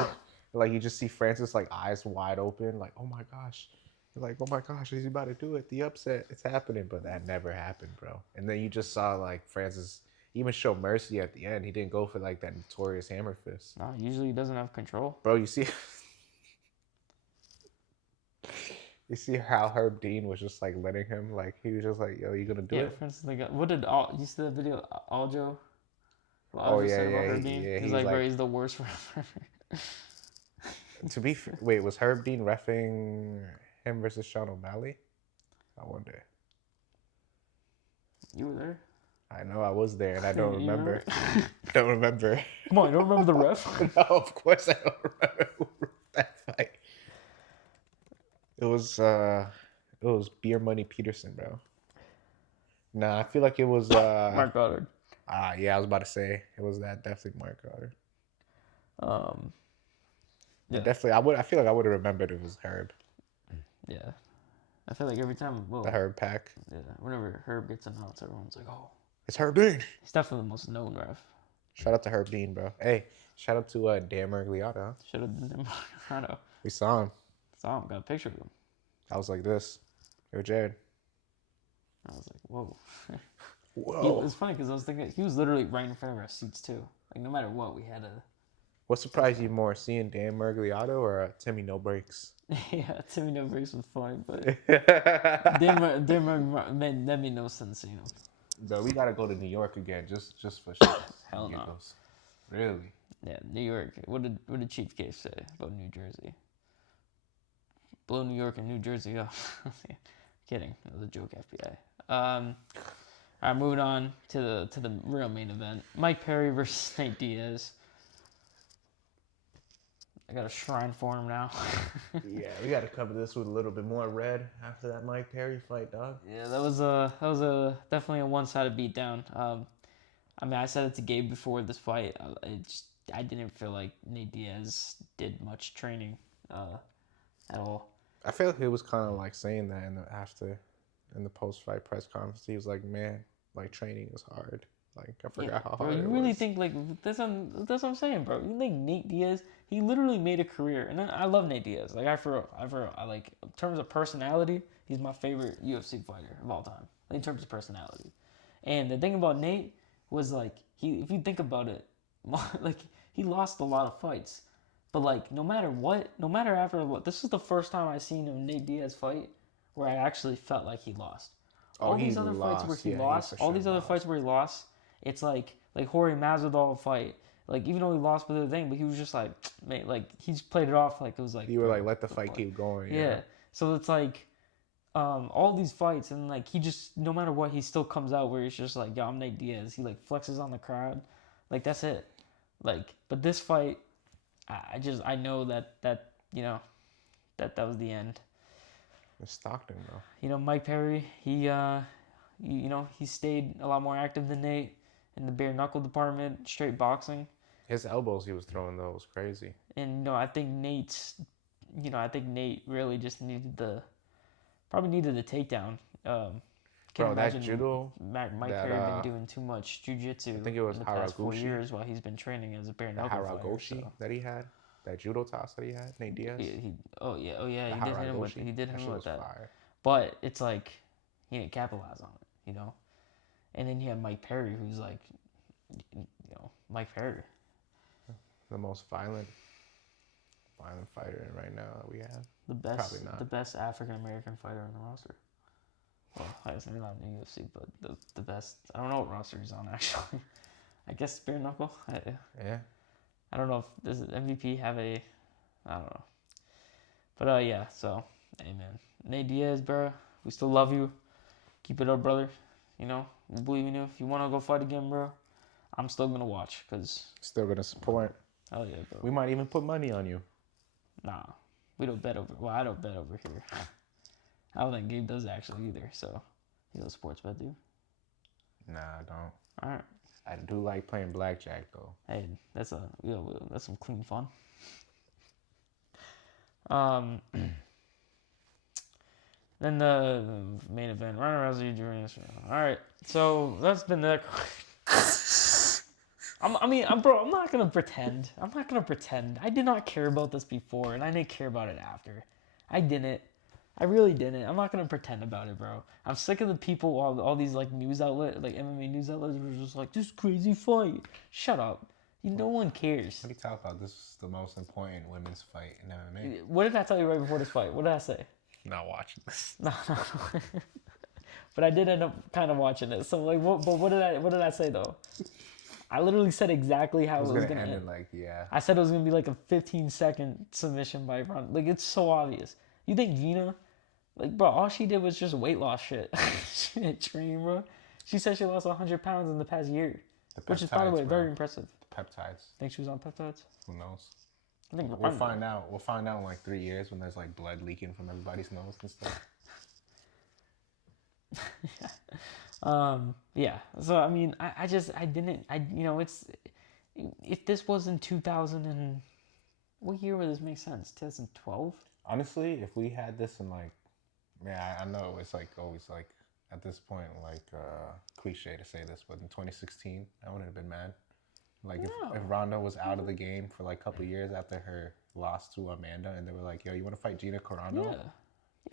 Like you just see Francis like eyes wide open, like oh my gosh. You're like, oh my gosh, he's about to do it. The upset, it's happening, but that never happened, bro. And then you just saw like Francis even show mercy at the end. He didn't go for like that notorious hammer fist. No, usually he doesn't have control. Bro, you see you see how Herb Dean was just like letting him like he was just like, yo, you gonna do Yeah, it? for instance, like what did you see that video Aljo? What Oh Aljo yeah, said about yeah, Herb Dean? yeah. He's like, bro, he's the worst forever. Wait, was Herb Dean reffing him versus Sean O'Malley? I wonder. You were there? I know I was there and I You don't remember. remember? Don't remember. Come on, you don't remember the ref? No, of course I don't remember that fight. It was Beer Money Peterson, bro. Nah, I feel like it was Mark Goddard. Yeah, I was about to say it was that definitely Mark Goddard. Yeah. Definitely I feel like I would have remembered it was Herb. Yeah. I feel like every time, The Herb pack. yeah, whenever Herb gets announced, everyone's like, oh, It's Herb Dean. he's definitely the most known ref. Shout out to Herb Dean, bro. Hey, shout out to Dan Mergliotta. Should have been Marano. We saw him. Saw him, got a picture of him. I was like this. Yo, Jared. I was like, whoa. Whoa. It was funny because I was thinking, he was literally right in front of our seats too. Like, no matter what, we had a. What surprised you more, seeing Dan Mergliotta or Timmy No Breaks? Yeah, Timmy No Breaks was funny, but that made no sense, you know. Bro, we gotta go to New York again, just for sure. Hell no. Really? Yeah, New York. What did Chief Case say about New Jersey? Blow New York and New Jersey up. Kidding. That was a joke, FBI. All right, moving on to the real main event. Mike Perry versus Nate Diaz. I got a shrine for him now. Yeah, we gotta cover this with a little bit more red after that Mike Perry fight, dog. Yeah, that was a definitely a one-sided beatdown. I mean, I said it to Gabe before this fight. I didn't feel like Nate Diaz did much training at all. I feel like he was kind of like saying that in the post-fight press conference. He was like, "Man, like training is hard." Like I forgot how bro, hard. you really think like that's what I'm saying, bro. You think Nate Diaz? He literally made a career, and I love Nate Diaz. Like I like in terms of personality, he's my favorite UFC fighter of all time. In terms of personality, and the thing about Nate was like if you think about it, like he lost a lot of fights, but like no matter after what, this is the first time I seen a Nate Diaz fight where I actually felt like he lost. All these other fights where he lost, all these other fights where he lost, it's like Jorge Masvidal fight. Like even though he lost with the thing, but he was just like, mate, like he's played it off like it was like you were like, let the fight keep going. Yeah. So it's like, all these fights and like he just no matter what he still comes out where he's just like, yo, I'm Nate Diaz. He like flexes on the crowd, like that's it. Like, but this fight, I know that you know, that was the end. It's Stockton, bro. You know, Mike Perry, he stayed a lot more active than Nate in the bare knuckle department, straight boxing. His elbows he was throwing though was crazy. And I think Nate really just needed the takedown. Bro, that judo. Mike Perry been doing too much jujitsu. I think it was in the past 4 Haraguchi. years while he's been training as a bare The knuckle Haraguchi fighter. that he had, that judo toss that he had, Nate Diaz. He did hit him with that. Fire. But it's like he didn't capitalize on it, you know. And then you have Mike Perry, who's like, Mike Perry, The most violent fighter right now that we have. the best African American fighter on the roster. Well, I guess maybe not in the UFC, but the best. I don't know what roster he's on actually. I guess bare knuckle. Yeah. I don't know if does MVP have a. I don't know. But yeah, so hey man, Nate Diaz, bro, we still love you. Keep it up, brother. You know, we believe in you. If you want to go fight again, bro, I'm still gonna watch, cause Still gonna support. hell yeah, bro. We might even put money on you. Nah, We don't bet over. Well, I don't bet over here. I don't think Gabe does actually either. So, you know, sports bet, dude. Nah, I don't. All right. I do like playing blackjack though. Hey, that's some clean fun. Then the main event, Ronda Rousey, Julian. All right, so that's been that. I'm not gonna pretend. I did not care about this before, and I didn't care about it after. I didn't. I really didn't. I'm not gonna pretend about it, bro. I'm sick of the people, all these like news outlets, like MMA news outlets, who are just like, this crazy fight. Shut up. No one cares. What are you talking about? This is the most important women's fight in MMA. What did I tell you right before this fight? What did I say? Not watching this. No. But I did end up kind of watching it. So like, what did I say though? I literally said exactly how it was gonna end. Like, yeah. I said it was gonna be like a 15-second submission by Ronda. Like, it's so obvious. You think Gina, like, bro, all she did was just weight loss shit. She didn't train, bro. She said she lost 100 pounds in the past year, which is, by the way, very impressive. The peptides. Think she was on peptides? Who knows? I think we'll find out. We'll find out in like 3 years when there's like blood leaking from everybody's nose and stuff. Yeah. So I mean, it's, if this was in 2000 and what year would this make sense? 2012. Honestly, if we had this in like, yeah, I know it's like always like at this point like cliche to say this, but in 2016, I wouldn't have been mad. Like if Ronda was out of the game for like a couple of years after her loss to Amanda, and they were like, "Yo, you want to fight Gina Carano?"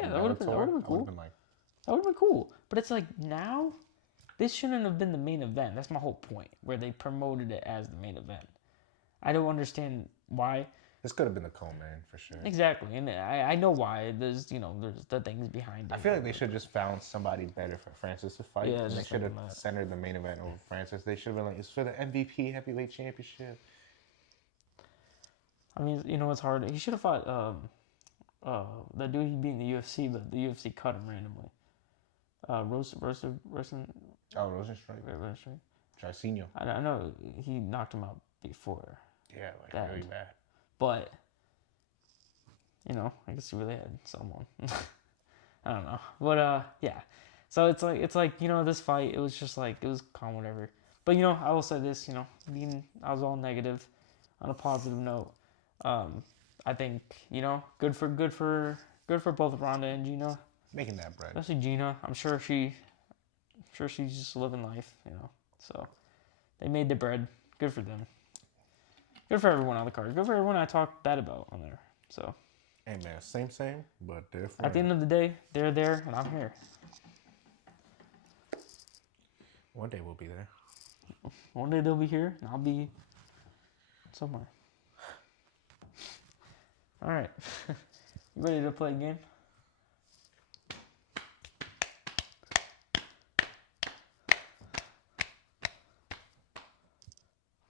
Yeah, that would have been cool. I would have been like, that would have been cool. But it's like now, this shouldn't have been the main event. That's my whole point, where they promoted it as the main event. I don't understand why. This could have been the co-main for sure. Exactly, and I know why. There's the things behind it. I feel like they should have just found somebody better for Francis to fight. Yeah, they should have centered the main event over Francis. They should have been like, it's for the MVP heavyweight championship. I mean, it's hard. He should have fought the dude he beat in the UFC, but the UFC cut him randomly. Rosenstrike. Rosenstrike. Jarcinho. I know he knocked him out before. Yeah, like really bad. But I guess he really had someone. I don't know, but yeah. So it's like this fight. It was just like, it was calm, whatever. But I will say this. I was all negative. On a positive note, I think good for both Ronda and Gina. Making that bread. Especially Gina. I'm sure she's just living life. So they made the bread. Good for them. Good for everyone on the card. Good for everyone I talked bad about on there. So. Hey man, same, but different. At the end of the day, they're there and I'm here. One day we'll be there. One day they'll be here and I'll be somewhere. All right. You ready to play a game?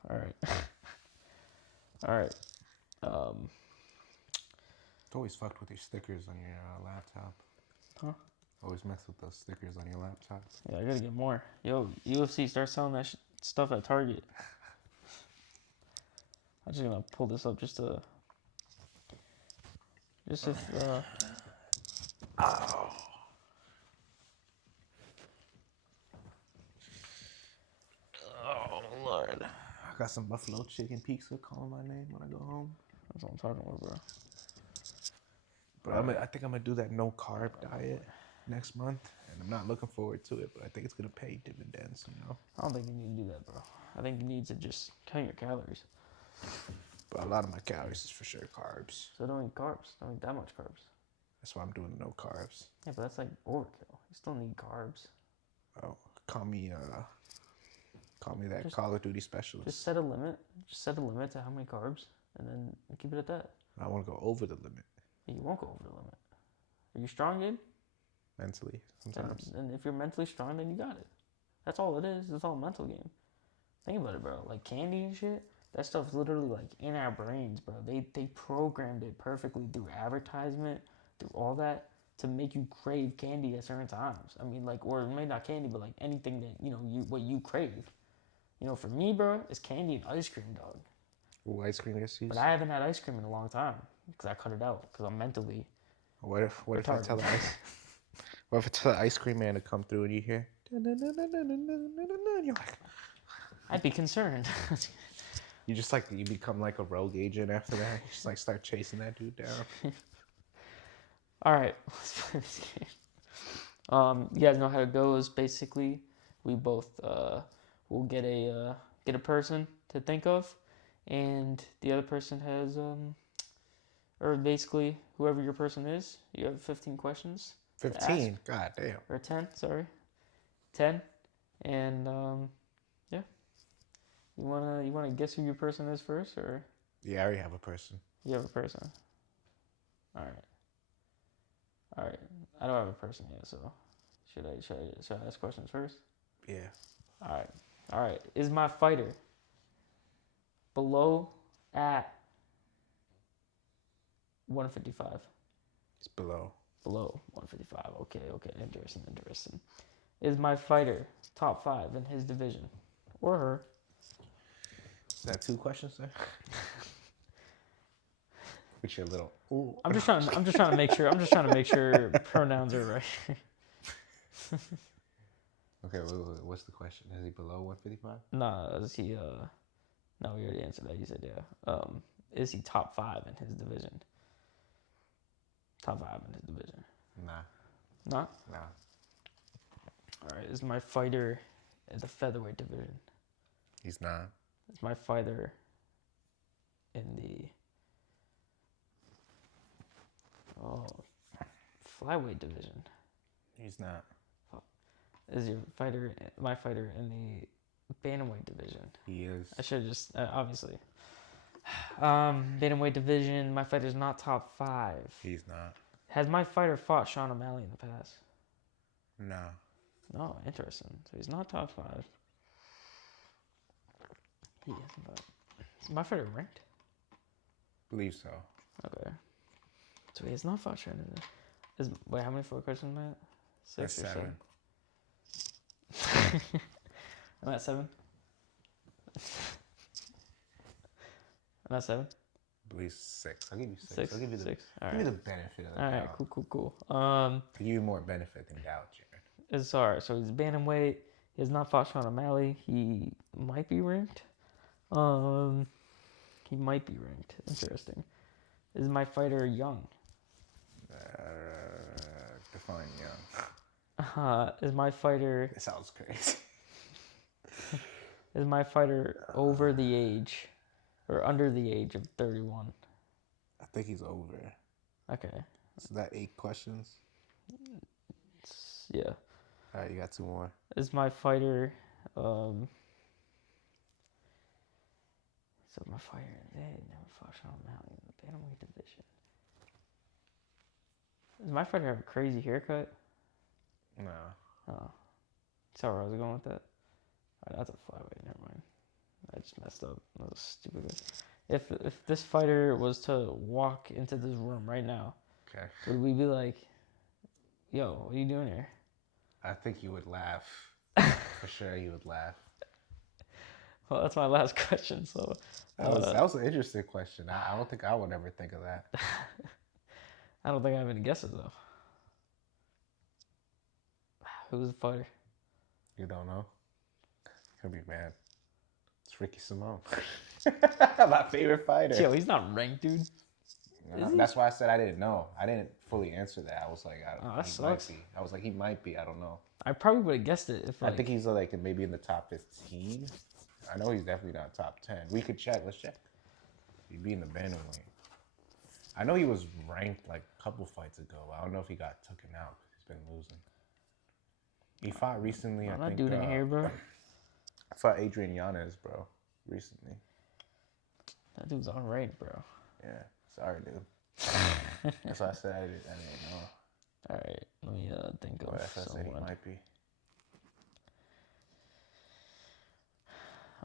All right. All right. Always fucked with your stickers on your laptop. Huh? Always mess with those stickers on your laptop. Yeah, I gotta get more. Yo, UFC, start selling that stuff at Target. I'm just gonna pull this up just if Oh. Oh Lord. I got some buffalo chicken pizza calling my name when I go home. That's what I'm talking about, bro. But I think I'm gonna do that no carb diet next month, and I'm not looking forward to it. But I think it's gonna pay dividends, I don't think you need to do that, bro. I think you need to just count your calories. But a lot of my calories is for sure carbs. So don't eat carbs. Don't eat that much carbs. That's why I'm doing no carbs. Yeah, but that's like overkill. You still need carbs. Oh, call me that just, Call of Duty specialist. Just set a limit. Just set a limit to how many carbs, and then keep it at that. I want to go over the limit. You won't go over the limit. Are you strong, dude? Mentally, sometimes. And if you're mentally strong, then you got it. That's all it is. It's all a mental game. Think about it, bro. Like candy and shit, that stuff's literally like in our brains, bro. They programmed it perfectly through advertisement, through all that, to make you crave candy at certain times. I mean, like, or maybe not candy, but like anything that what you crave. For me, bro, it's candy and ice cream, dog. Ooh, ice cream issues. But I haven't had ice cream in a long time because I cut it out because I'm mentally. What if I retarded. tell the ice? What if I tell the ice cream man to come through and you hear? And you're like, I'd be concerned. you just like you become like a rogue agent after that. You just like start chasing that dude down. All right, let's play this game. You guys know how it goes. Basically, we both will get a person to think of, and the other person has or basically whoever your person is, you have 15 questions. 15. God damn. Or 10, sorry. 10. And yeah. You wanna guess who your person is first, or Yeah, I already have a person. you have a person? Alright. I don't have a person yet, so should I ask questions first? Yeah. Alright. Is my fighter below at 155? It's below. Below 155. Okay. Interesting. Is my fighter top 5 in his division? Or her? Is that 2 questions there? With your little ooh. I'm just trying to make sure pronouns are right. Okay, wait, what's the question? Is he below 155? Nah, is he no, we already answered that. You said yeah. Is he top 5 in his division? Top 5 in his division. Nah. Not? Nah. Alright, is my fighter in the featherweight division? He's not. Is my fighter in the flyweight division? He's not. Is my fighter in the bantamweight division? He is. I should just obviously. Bantamweight division. My fighter's not top 5. He's not. Has my fighter fought Sean O'Malley in the past? No. No, interesting. So he's not top 5. He hasn't fought. Is my fighter ranked? Believe so. Okay. So he has not fought Sean O'Malley. Wait, how many 4 questions am I at? 6 That's or 7. 7? I'm at 7. I'm at 7. I believe 6. I'll give you 6. 6. I'll give you the 6. All give right. you the benefit of the All doubt. right. Cool. I'll give you more benefit than doubt, Jared. It's alright. So he's bantamweight. He has not fought Sean O'Malley. He might be ranked. He might be ranked. Interesting. Is my fighter young? Define young. Is my fighter It sounds crazy. is my fighter over the age or under the age of 31? I think he's over. Okay. So that 8 questions? Yeah. All right, you got 2 more. Is my fighter so my fighter they never fought Sean O'Malley in the bantamweight division. Does my fighter have a crazy haircut? No. Oh. Sorry, where I was going with that. Alright, that's a flyweight, never mind. I just messed up. That was stupid. If this fighter was to walk into this room right now, Okay. would we be like, yo, what are you doing here? I think you would laugh. For sure you would laugh. Well, that's my last question, so That was an interesting question. I don't think I would ever think of that. I don't think I have any guesses though. Who's the fighter? You don't know? He'll be mad. It's Ricky Simone. My favorite fighter. Yo, he's not ranked, dude. That's why I said I didn't know. I didn't fully answer that. I was like, that sucks. Might be. I was like, he might be. I don't know. I probably would have guessed it if I think he's like maybe in the top 15. I know he's definitely not top 10. We could check. Let's check. He'd be in the bantamweight. I know he was ranked like a couple fights ago. I don't know if he got taken out because he's been losing. He fought recently. I'm I not think. doing it here, bro. I fought Adrian Yanez, bro, recently. That dude's alright, bro. Yeah. Sorry, dude. That's why I said I didn't know. Alright, let me think of But that's what I said he someone. might be.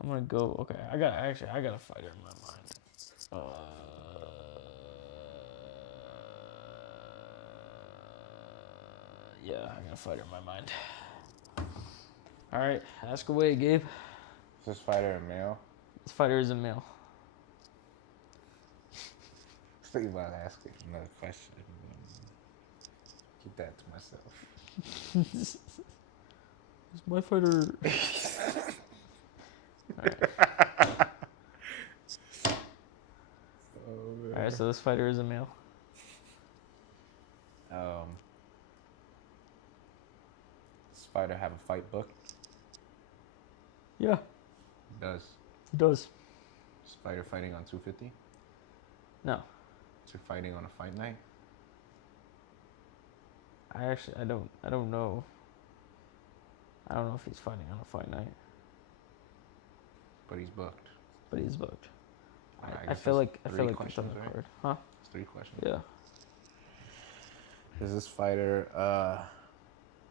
I'm gonna go. Okay, I got a fighter in my mind. Yeah, I got a fighter in my mind. All right, ask away, Gabe. Is this fighter a male? This fighter is a male. thinking about asking another question. Keep that to myself. Is my fighter? All right, so this fighter is a male. This fighter have a fight booked? Yeah, He does. he does. This fighter fighting on 250? No, Is he fighting on a fight night? I don't know. I don't know if he's fighting on a fight night, But he's booked. but he's booked. Alright, I guess feel that's like it's three on questions, the right? card, huh? That's 3 questions. Yeah. Is this fighter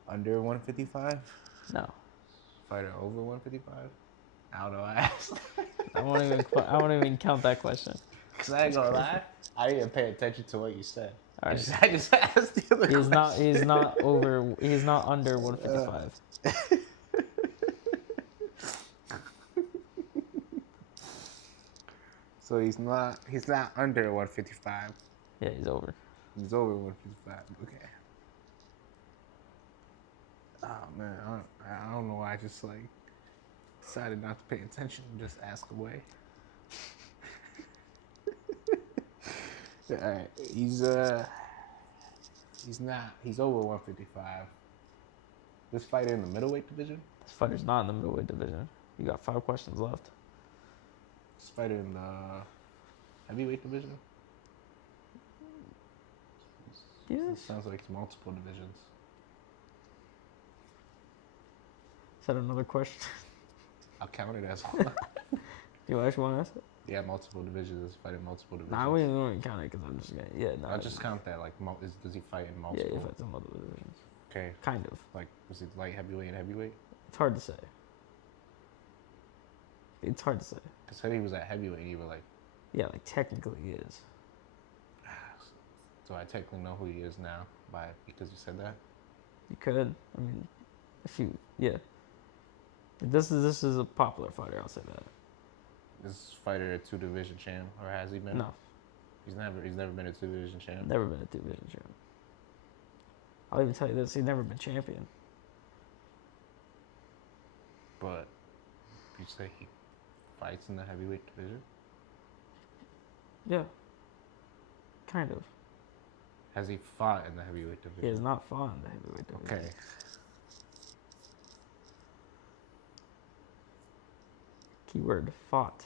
under 155? No, Fighter over 155? I don't know. I asked. I won't even count that question. Cause I ain't gonna lie, I didn't pay attention to what you said. All right. I just asked the other question. He's not under 155. So he's not under 155. Yeah, he's over. He's over 155. Okay. Oh man, I don't know why I just like decided not to pay attention and just ask away. Alright, he's over 155. This fighter in the middleweight division? This fighter's not in the middleweight division. You got 5 questions left. This fighter in the heavyweight division? Yes. Sounds like it's multiple divisions. Is that another question? I'll count it as one. Do you actually want to ask it? Yeah, multiple divisions. This fight in multiple divisions. Nah, we don't even count it because I'm just gonna. Yeah, no. I'll just count that. Like, does he fight in multiple? Yeah, he fights in multiple divisions. Okay. Kind of. Like, was it light heavyweight and heavyweight? It's hard to say. It's hard to say. I said he was at heavyweight, and you were like, Yeah, like technically he is. so I technically know who he is now because you said that? You could. I mean, if you, yeah. This is a popular fighter. I'll say that. This fighter a 2-division champ, or has he been? No, He's never been a 2-division champ. never been a 2-division champ. I'll even tell you this: he's never been champion. But you say he fights in the heavyweight division? Yeah. Kind of. Has he fought in the heavyweight division? He has not fought in the heavyweight division. Okay. Keyword: fought.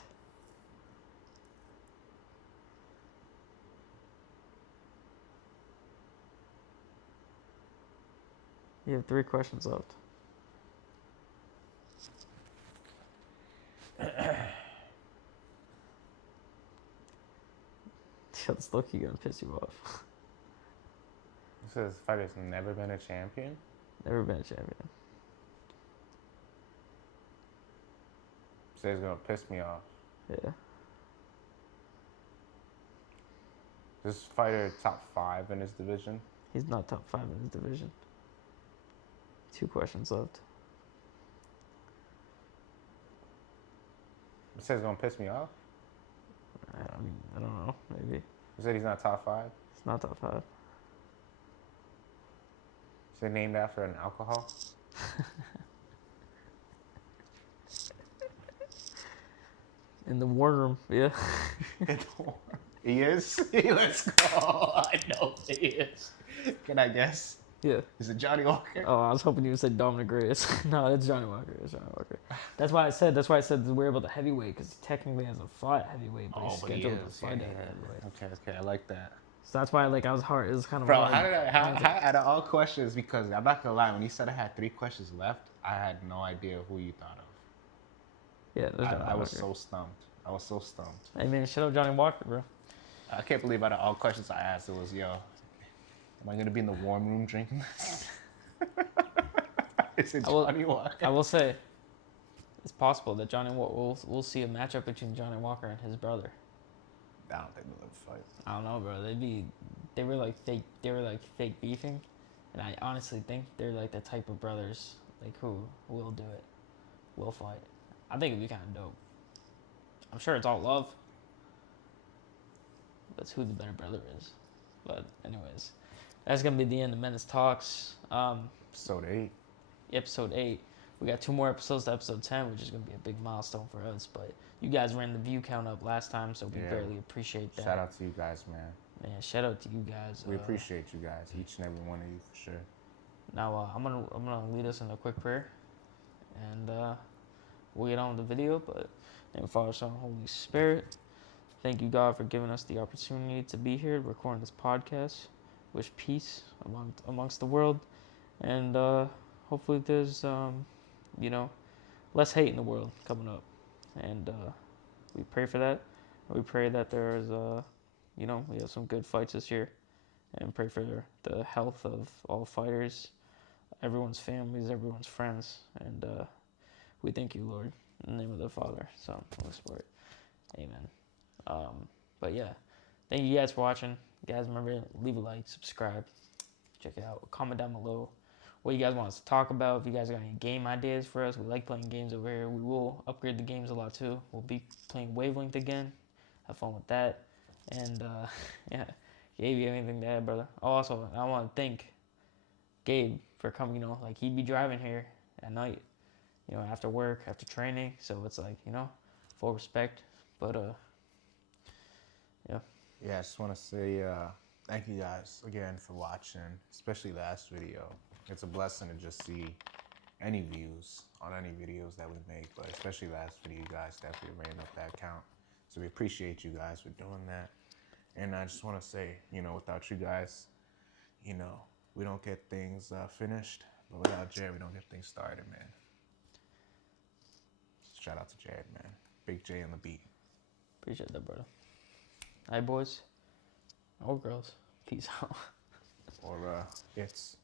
You have 3 questions left. This look, gonna piss you off. It says this fighter's never been a champion? Never been a champion. So he's gonna piss me off. Yeah. This fighter top 5 in his division? He's not top 5 in his division. 2 questions left. It says he's gonna piss me off? I mean, I don't know. Maybe. You said he's not top 5? It's not top 5. Is it named after an alcohol? In the worm, yeah. He is? Let's go. I know he is. Can I guess? Yeah. Is it Johnny Walker? Oh, I was hoping you would say Dominic Reyes. No, it's Johnny Walker. It's Johnny Walker. That's why I said we're about the heavyweight, because he technically has a fight heavyweight, but he's scheduled to fight at heavyweight. Okay, I like that. So that's why I was hard. It was kind of Bro, hard. how out of all questions, because I'm not gonna lie, when you said I had 3 questions left, I had no idea who you thought of. Yeah, there's Johnny I was Walker. so stumped. Hey man, shut up, Johnny Walker, bro. I can't believe out of all questions I asked, it was, yo, am I gonna be in the warm room drinking this? Is it Johnny Walker? I will say, it's possible that we'll see a matchup between Johnny Walker and his brother. I don't think they'll ever fight. I don't know, bro. They were like fake beefing, and I honestly think they're like the type of brothers like who will do it, will fight. I think it'd be kind of dope. I'm sure it's all love. That's who the better brother is. But anyways, that's gonna be the end of Menace Talks. Episode 8. Episode 8. We got 2 more episodes to episode 10, which is gonna be a big milestone for us. But you guys ran the view count up last time, so we greatly appreciate that. Shout out to you guys, man. Man, shout out to you guys. We appreciate you guys, each and every one of you, for sure. Now I'm gonna lead us in a quick prayer, and we'll get on with the video. But in Father, Son, and Holy Spirit, thank you, God, for giving us the opportunity to be here recording this podcast. Wish peace amongst the world, and hopefully there's less hate in the world coming up, and we pray for that. We pray that there's we have some good fights this year, and pray for the health of all fighters, everyone's families, everyone's friends, and we thank you, Lord, in the name of the Father, Son, Holy Spirit. Amen. But yeah, thank you guys for watching. Guys, remember, leave a like, subscribe, check it out. Comment down below what you guys want us to talk about. If you guys got any game ideas for us, we like playing games over here. We will upgrade the games a lot too. We'll be playing Wavelength again. Have fun with that. And yeah, Gabe, you have anything to add, brother? Oh, also, I want to thank Gabe for coming. He'd be driving here at night, after work, after training. So it's full respect. But yeah. Yeah, I just want to say thank you guys again for watching, especially last video. It's a blessing to just see any views on any videos that we make, but especially last video, you guys definitely ran up that count. So we appreciate you guys for doing that. And I just want to say, without you guys, we don't get things finished, but without Jared, we don't get things started, man. Shout out to Jared, man. Big J on the beat. Appreciate that, brother. All right, boys. Or girls. Peace out. Or it's...